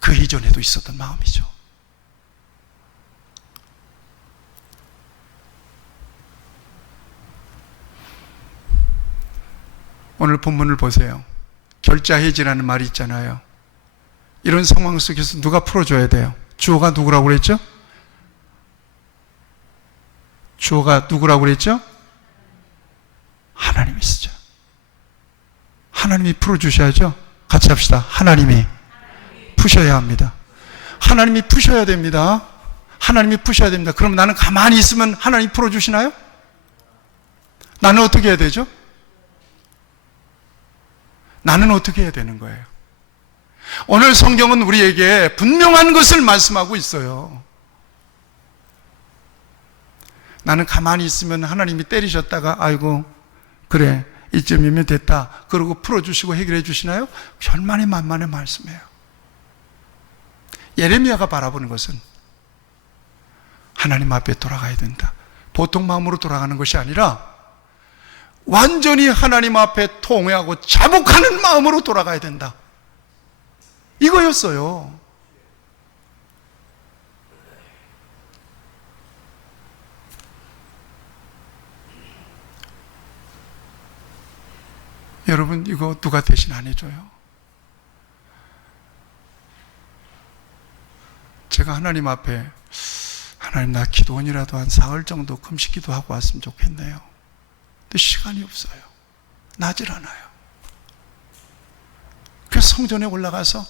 그 이전에도 있었던 마음이죠. 오늘 본문을 보세요. 결자해지라는 말이 있잖아요. 이런 상황 속에서 누가 풀어줘야 돼요? 주어가 누구라고 그랬죠? 주어가 누구라고 그랬죠? 하나님이 쓰죠. 하나님이 풀어주셔야죠. 같이 합시다. 하나님이 푸셔야 합니다. 하나님이 푸셔야 됩니다. 하나님이 푸셔야 됩니다. 그럼 나는 가만히 있으면 하나님이 풀어주시나요? 나는 어떻게 해야 되죠? 나는 어떻게 해야 되는 거예요? 오늘 성경은 우리에게 분명한 것을 말씀하고 있어요. 나는 가만히 있으면 하나님이 때리셨다가 아이고 그래 이쯤이면 됐다 그러고 풀어주시고 해결해 주시나요? 절만의 만만의 말씀이에요. 예레미야가 바라보는 것은 하나님 앞에 돌아가야 된다. 보통 마음으로 돌아가는 것이 아니라 완전히 하나님 앞에 통회하고 자복하는 마음으로 돌아가야 된다. 이거였어요. 여러분 이거 누가 대신 안 해줘요? 제가 하나님 앞에 하나님 나 기도원이라도 한 사흘 정도 금식 기도하고 왔으면 좋겠네요. 근데 시간이 없어요. 나질 않아요. 그래서 성전에 올라가서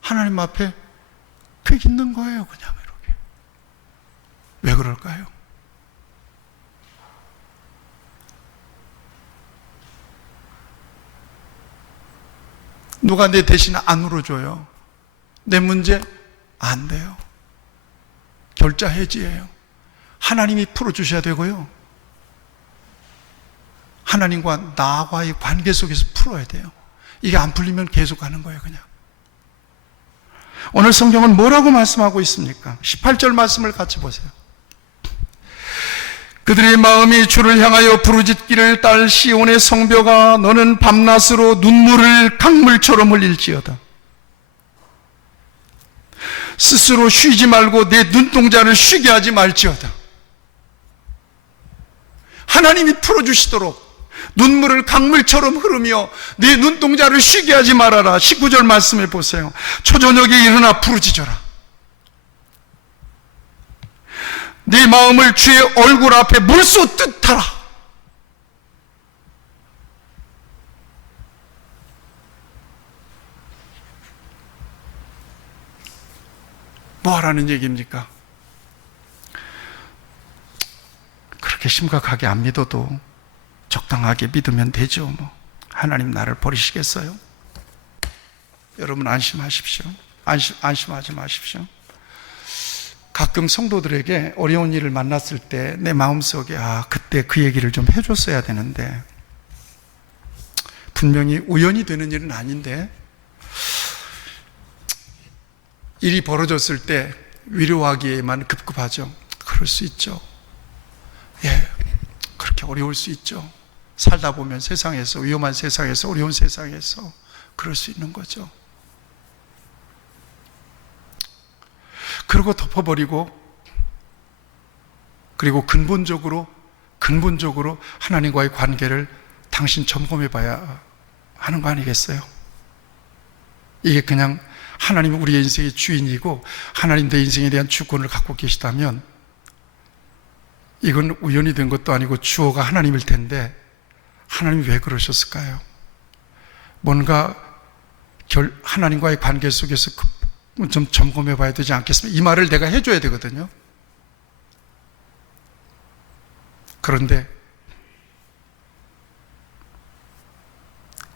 하나님 앞에 그 있는 거예요. 그냥 이렇게. 왜 그럴까요? 누가 내 대신 안 울어줘요. 내 문제 안 돼요. 결자 해지예요. 하나님이 풀어주셔야 되고요. 하나님과 나와의 관계 속에서 풀어야 돼요. 이게 안 풀리면 계속 가는 거예요, 그냥. 오늘 성경은 뭐라고 말씀하고 있습니까? 18절 말씀을 같이 보세요. 그들의 마음이 주를 향하여 부르짖기를 딸 시온의 성벽아 너는 밤낮으로 눈물을 강물처럼 흘릴지어다. 스스로 쉬지 말고 내 눈동자를 쉬게 하지 말지어다. 하나님이 풀어주시도록 눈물을 강물처럼 흐르며 내 눈동자를 쉬게 하지 말아라. 19절 말씀을 보세요. 초저녁에 일어나 부르짖어라. 네 마음을 주의 얼굴 앞에 물소 뜻하라. 뭐 하라는 얘기입니까? 그렇게 심각하게 안 믿어도 적당하게 믿으면 되죠. 뭐 하나님 나를 버리시겠어요? 여러분 안심하십시오. 안심하지 마십시오. 가끔 성도들에게 어려운 일을 만났을 때 내 마음속에 그때 그 얘기를 좀 해줬어야 되는데 분명히 우연히 되는 일은 아닌데 일이 벌어졌을 때 위로하기에만 급급하죠. 그럴 수 있죠. 예, 그렇게 어려울 수 있죠. 살다 보면 세상에서, 위험한 세상에서, 어려운 세상에서 그럴 수 있는 거죠. 그리고 덮어버리고, 그리고 근본적으로 하나님과의 관계를 당신 점검해 봐야 하는 거 아니겠어요? 이게 그냥 하나님이 우리의 인생의 주인이고 하나님 내 인생에 대한 주권을 갖고 계시다면 이건 우연이 된 것도 아니고 주어가 하나님일 텐데 하나님이 왜 그러셨을까요? 뭔가 하나님과의 관계 속에서 좀 점검해 봐야 되지 않겠습니까? 이 말을 내가 해줘야 되거든요. 그런데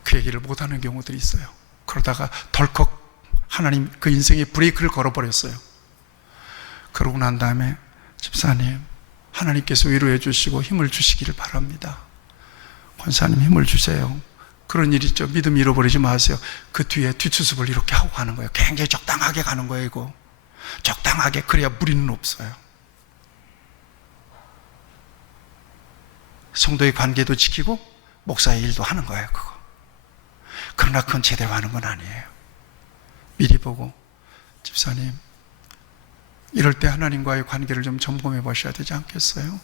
그 얘기를 못하는 경우들이 있어요. 그러다가 덜컥 하나님 그 인생에 브레이크를 걸어버렸어요. 그러고 난 다음에 집사님, 하나님께서 위로해 주시고 힘을 주시기를 바랍니다. 권사님 힘을 주세요. 그런 일 있죠. 믿음 잃어버리지 마세요. 그 뒤에 뒷수습을 이렇게 하고 가는 거예요. 굉장히 적당하게 가는 거예요. 이거 적당하게, 그래야 무리는 없어요. 성도의 관계도 지키고 목사의 일도 하는 거예요. 그거. 그러나 그건 제대로 하는 건 아니에요. 미리 보고, 집사님 이럴 때 하나님과의 관계를 좀 점검해 보셔야 되지 않겠어요?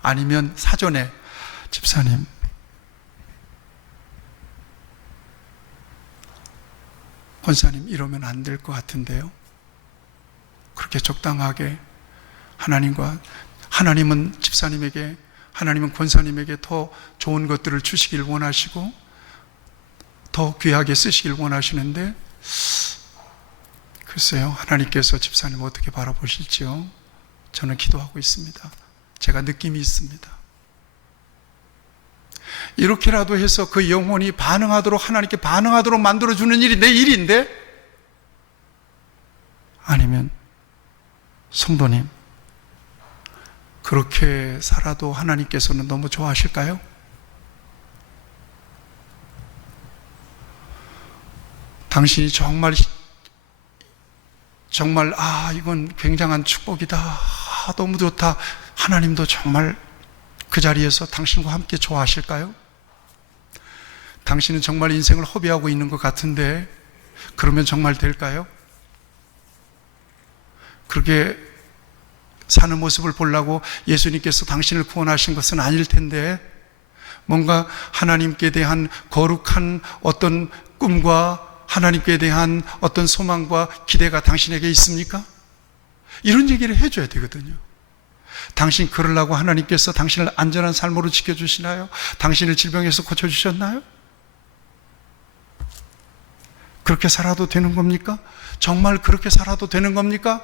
아니면 사전에, 집사님 권사님 이러면 안 될 것 같은데요. 그렇게 적당하게 하나님은 집사님에게, 하나님은 권사님에게 더 좋은 것들을 주시길 원하시고 더 귀하게 쓰시길 원하시는데, 글쎄요, 하나님께서 집사님 어떻게 바라보실지요? 저는 기도하고 있습니다. 제가 느낌이 있습니다. 이렇게라도 해서 그 영혼이 반응하도록, 하나님께 반응하도록 만들어주는 일이 내 일인데, 아니면 성도님 그렇게 살아도 하나님께서는 너무 좋아하실까요? 당신이 정말 이건 굉장한 축복이다, 너무 좋다, 하나님도 정말 그 자리에서 당신과 함께 좋아하실까요? 당신은 정말 인생을 허비하고 있는 것 같은데 그러면 정말 될까요? 그렇게 사는 모습을 보려고 예수님께서 당신을 구원하신 것은 아닐 텐데, 뭔가 하나님께 대한 거룩한 어떤 꿈과 하나님께 대한 어떤 소망과 기대가 당신에게 있습니까? 이런 얘기를 해줘야 되거든요. 당신 그러려고 하나님께서 당신을 안전한 삶으로 지켜주시나요? 당신을 질병에서 고쳐주셨나요? 그렇게 살아도 되는 겁니까? 정말 그렇게 살아도 되는 겁니까?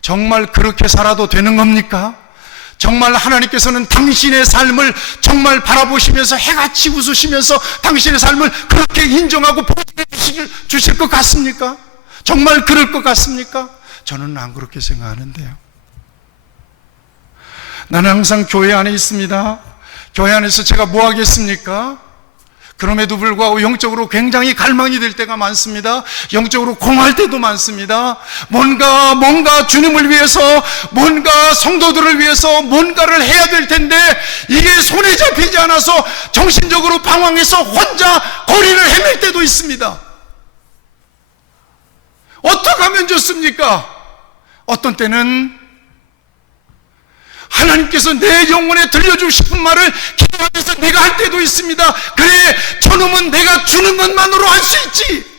정말 그렇게 살아도 되는 겁니까? 정말 하나님께서는 당신의 삶을 정말 바라보시면서 해같이 웃으시면서 당신의 삶을 그렇게 인정하고 보호해 주실 것 같습니까? 정말 그럴 것 같습니까? 저는 안 그렇게 생각하는데요. 나는 항상 교회 안에 있습니다. 교회 안에서 제가 뭐 하겠습니까? 그럼에도 불구하고 영적으로 굉장히 갈망이 될 때가 많습니다. 영적으로 공할 때도 많습니다. 뭔가 주님을 위해서, 뭔가 성도들을 위해서 뭔가를 해야 될 텐데 이게 손에 잡히지 않아서 정신적으로 방황해서 혼자 거리를 헤맬 때도 있습니다. 어떻게 하면 좋습니까? 어떤 때는 하나님께서 내 영혼에 들려주고 싶은 말을 기도하면서 내가 할 때도 있습니다. 그래, 저놈은 내가 주는 것만으로 할 수 있지.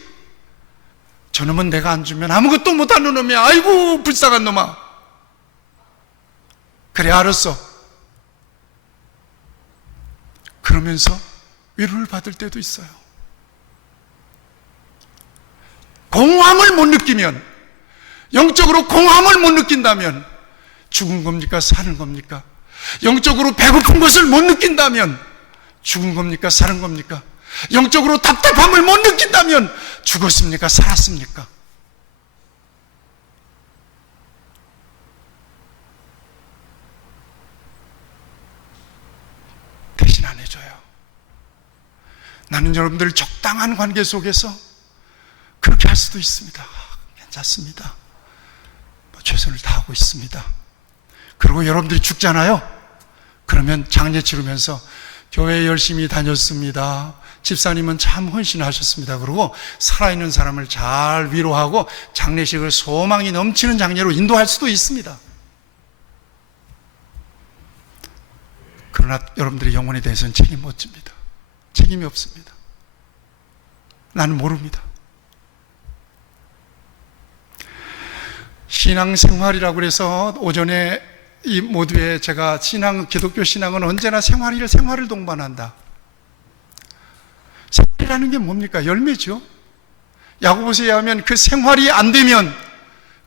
저놈은 내가 안 주면 아무것도 못하는 놈이야. 아이고 불쌍한 놈아. 그래, 알았어. 그러면서 위로를 받을 때도 있어요. 공허함을 못 느끼면, 영적으로 공허함을 못 느낀다면 죽은 겁니까? 사는 겁니까? 영적으로 배고픈 것을 못 느낀다면 죽은 겁니까? 사는 겁니까? 영적으로 답답함을 못 느낀다면 죽었습니까? 살았습니까? 대신 안 해줘요. 나는 여러분들 적당한 관계 속에서 그렇게 할 수도 있습니다. 괜찮습니다. 최선을 다하고 있습니다. 그리고 여러분들이 죽잖아요. 그러면 장례 치르면서 교회 열심히 다녔습니다. 집사님은 참 헌신하셨습니다. 그리고 살아있는 사람을 잘 위로하고 장례식을 소망이 넘치는 장례로 인도할 수도 있습니다. 그러나 여러분들의 영혼에 대해서는 책임 못 집니다. 책임이 없습니다. 나는 모릅니다. 신앙생활이라고 해서 오전에 이 모두에 제가 기독교 신앙은 언제나 생활을 동반한다. 생활이라는 게 뭡니까? 열매죠. 야고보서에 의하면 그 생활이 안 되면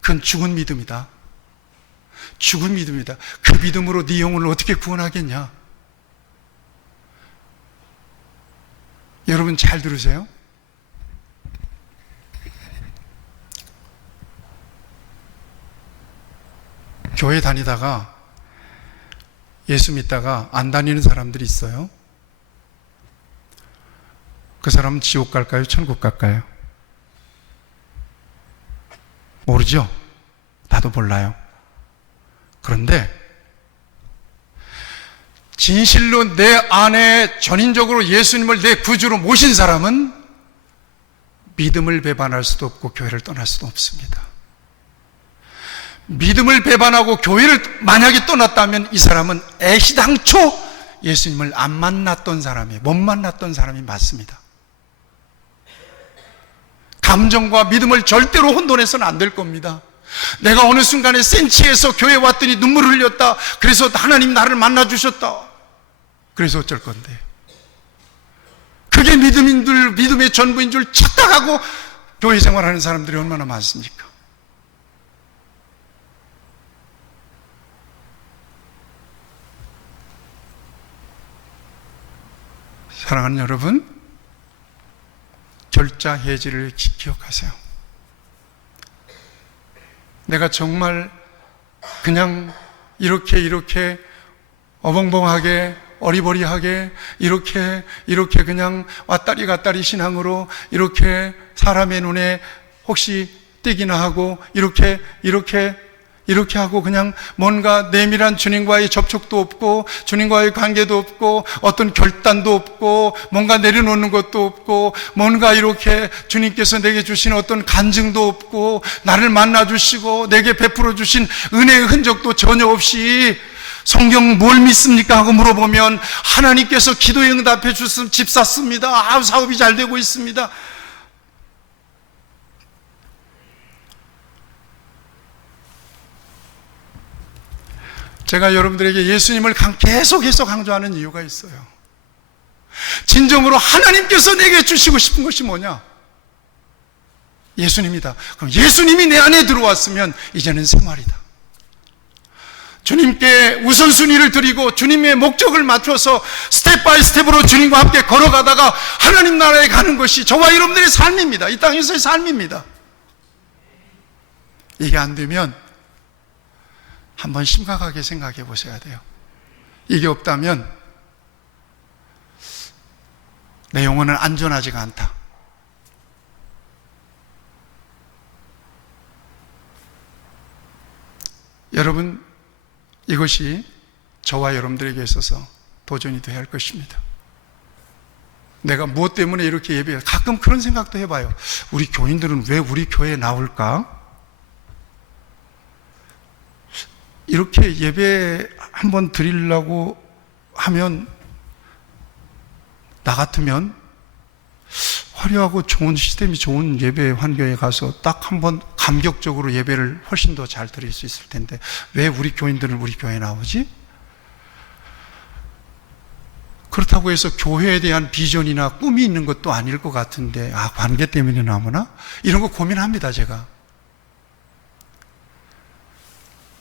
그건 죽은 믿음이다. 죽은 믿음이다. 그 믿음으로 네 영혼을 어떻게 구원하겠냐? 여러분 잘 들으세요. 교회 다니다가 예수 믿다가 안 다니는 사람들이 있어요. 그 사람은 지옥 갈까요? 천국 갈까요? 모르죠? 나도 몰라요. 그런데 진실로 내 안에 전인적으로 예수님을 내 구주로 모신 사람은 믿음을 배반할 수도 없고 교회를 떠날 수도 없습니다. 믿음을 배반하고 교회를 만약에 떠났다면 이 사람은 애시당초 예수님을 안 만났던 사람이, 못 만났던 사람이 맞습니다. 감정과 믿음을 절대로 혼돈해서는 안 될 겁니다. 내가 어느 순간에 센치해서 교회 왔더니 눈물을 흘렸다. 그래서 하나님 나를 만나주셨다. 그래서 어쩔 건데. 그게 믿음의 전부인 줄 착각하고 교회 생활하는 사람들이 얼마나 많습니까? 사랑하는 여러분, 결자 해지를 기억하세요. 내가 정말 그냥 이렇게 어벙벙하게 어리버리하게 이렇게 그냥 왔다리 갔다리 신앙으로 이렇게 사람의 눈에 혹시 띄기나 하고 이렇게 하고 그냥 뭔가 내밀한 주님과의 접촉도 없고 주님과의 관계도 없고 어떤 결단도 없고 뭔가 내려놓는 것도 없고 뭔가 이렇게 주님께서 내게 주신 어떤 간증도 없고 나를 만나주시고 내게 베풀어 주신 은혜의 흔적도 전혀 없이 성경 뭘 믿습니까? 하고 물어보면 하나님께서 기도에 응답해 주셨으면 집 샀습니다. 사업이 잘 되고 있습니다. 제가 여러분들에게 예수님을 계속 강조하는 이유가 있어요. 진정으로 하나님께서 내게 주시고 싶은 것이 뭐냐? 예수님이다. 그럼 예수님이 내 안에 들어왔으면 이제는 생활이다. 주님께 우선순위를 드리고 주님의 목적을 맞춰서 스텝 바이 스텝으로 주님과 함께 걸어가다가 하나님 나라에 가는 것이 저와 여러분들의 삶입니다. 이 땅에서의 삶입니다. 이게 안 되면 한번 심각하게 생각해 보셔야 돼요. 이게 없다면 내 영혼은 안전하지가 않다. 여러분, 이것이 저와 여러분들에게 있어서 도전이 되어야 할 것입니다. 내가 무엇 때문에 이렇게 예배해? 가끔 그런 생각도 해봐요. 우리 교인들은 왜 우리 교회에 나올까? 이렇게 예배 한번 드리려고 하면 나 같으면 화려하고 좋은 시스템이 좋은 예배 환경에 가서 딱 한번 감격적으로 예배를 훨씬 더 잘 드릴 수 있을 텐데 왜 우리 교인들은 우리 교회에 나오지? 그렇다고 해서 교회에 대한 비전이나 꿈이 있는 것도 아닐 것 같은데 관계 때문에 나오나? 이런 거 고민합니다. 제가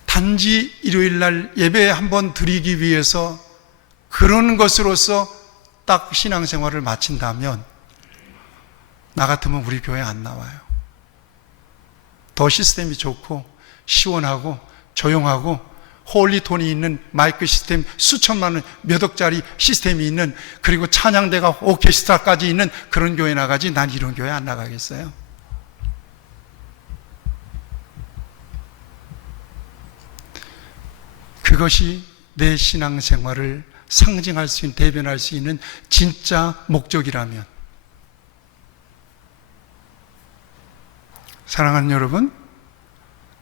단지 일요일날 예배 한번 드리기 위해서 그런 것으로서 딱 신앙생활을 마친다면 나 같으면 우리 교회 안 나와요. 더 시스템이 좋고 시원하고 조용하고 홀리톤이 있는 마이크 시스템 수천만 원 몇 억짜리 시스템이 있는 그리고 찬양대가 오케스트라까지 있는 그런 교회 나가지 난 이런 교회 안 나가겠어요. 그것이 내 신앙생활을 상징할 수 있는, 대변할 수 있는 진짜 목적이라면, 사랑하는 여러분,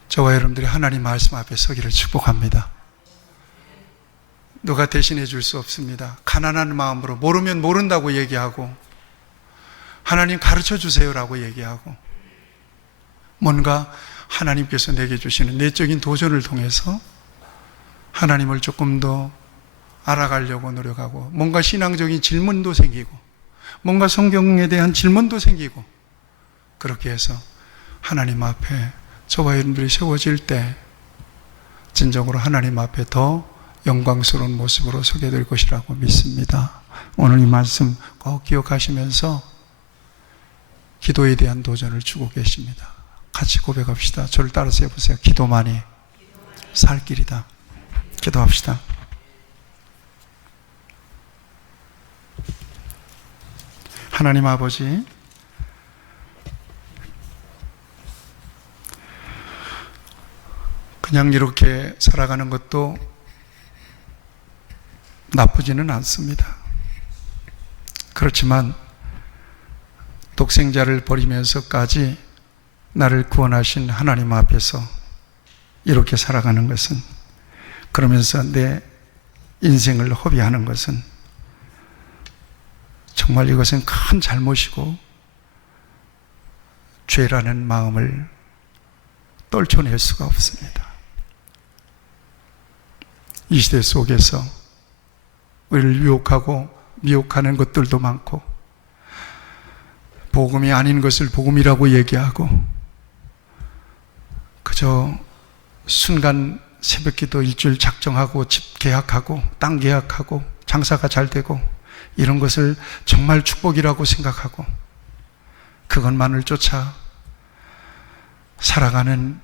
저와 여러분들이 하나님 말씀 앞에 서기를 축복합니다. 누가 대신해 줄 수 없습니다. 가난한 마음으로 모르면 모른다고 얘기하고, 하나님 가르쳐 주세요라고 얘기하고, 뭔가 하나님께서 내게 주시는 내적인 도전을 통해서 하나님을 조금 더 알아가려고 노력하고, 뭔가 신앙적인 질문도 생기고, 뭔가 성경에 대한 질문도 생기고, 그렇게 해서 하나님 앞에 저와 여러분들이 세워질 때 진정으로 하나님 앞에 더 영광스러운 모습으로 서게 될 것이라고 믿습니다. 오늘 이 말씀 꼭 기억하시면서 기도에 대한 도전을 주고 계십니다. 같이 고백합시다. 저를 따라서 해보세요. 기도만이 살 길이다. 기도합시다. 하나님 아버지, 그냥 이렇게 살아가는 것도 나쁘지는 않습니다. 그렇지만 독생자를 버리면서까지 나를 구원하신 하나님 앞에서 이렇게 살아가는 것은, 그러면서 내 인생을 허비하는 것은 정말 이것은 큰 잘못이고 죄라는 마음을 떨쳐낼 수가 없습니다. 이 시대 속에서 우리를 유혹하고 미혹하는 것들도 많고, 복음이 아닌 것을 복음이라고 얘기하고, 그저 순간 새벽기도 일주일 작정하고 집 계약하고 땅 계약하고 장사가 잘 되고 이런 것을 정말 축복이라고 생각하고 그것만을 쫓아 살아가는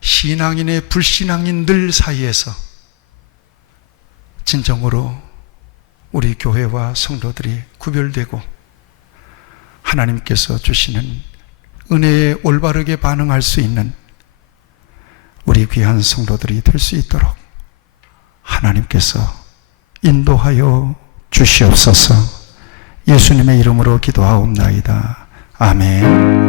신앙인의 불신앙인들 사이에서 진정으로 우리 교회와 성도들이 구별되고 하나님께서 주시는 은혜에 올바르게 반응할 수 있는 우리 귀한 성도들이 될 수 있도록 하나님께서 인도하여 주시옵소서. 예수님의 이름으로 기도하옵나이다. 아멘.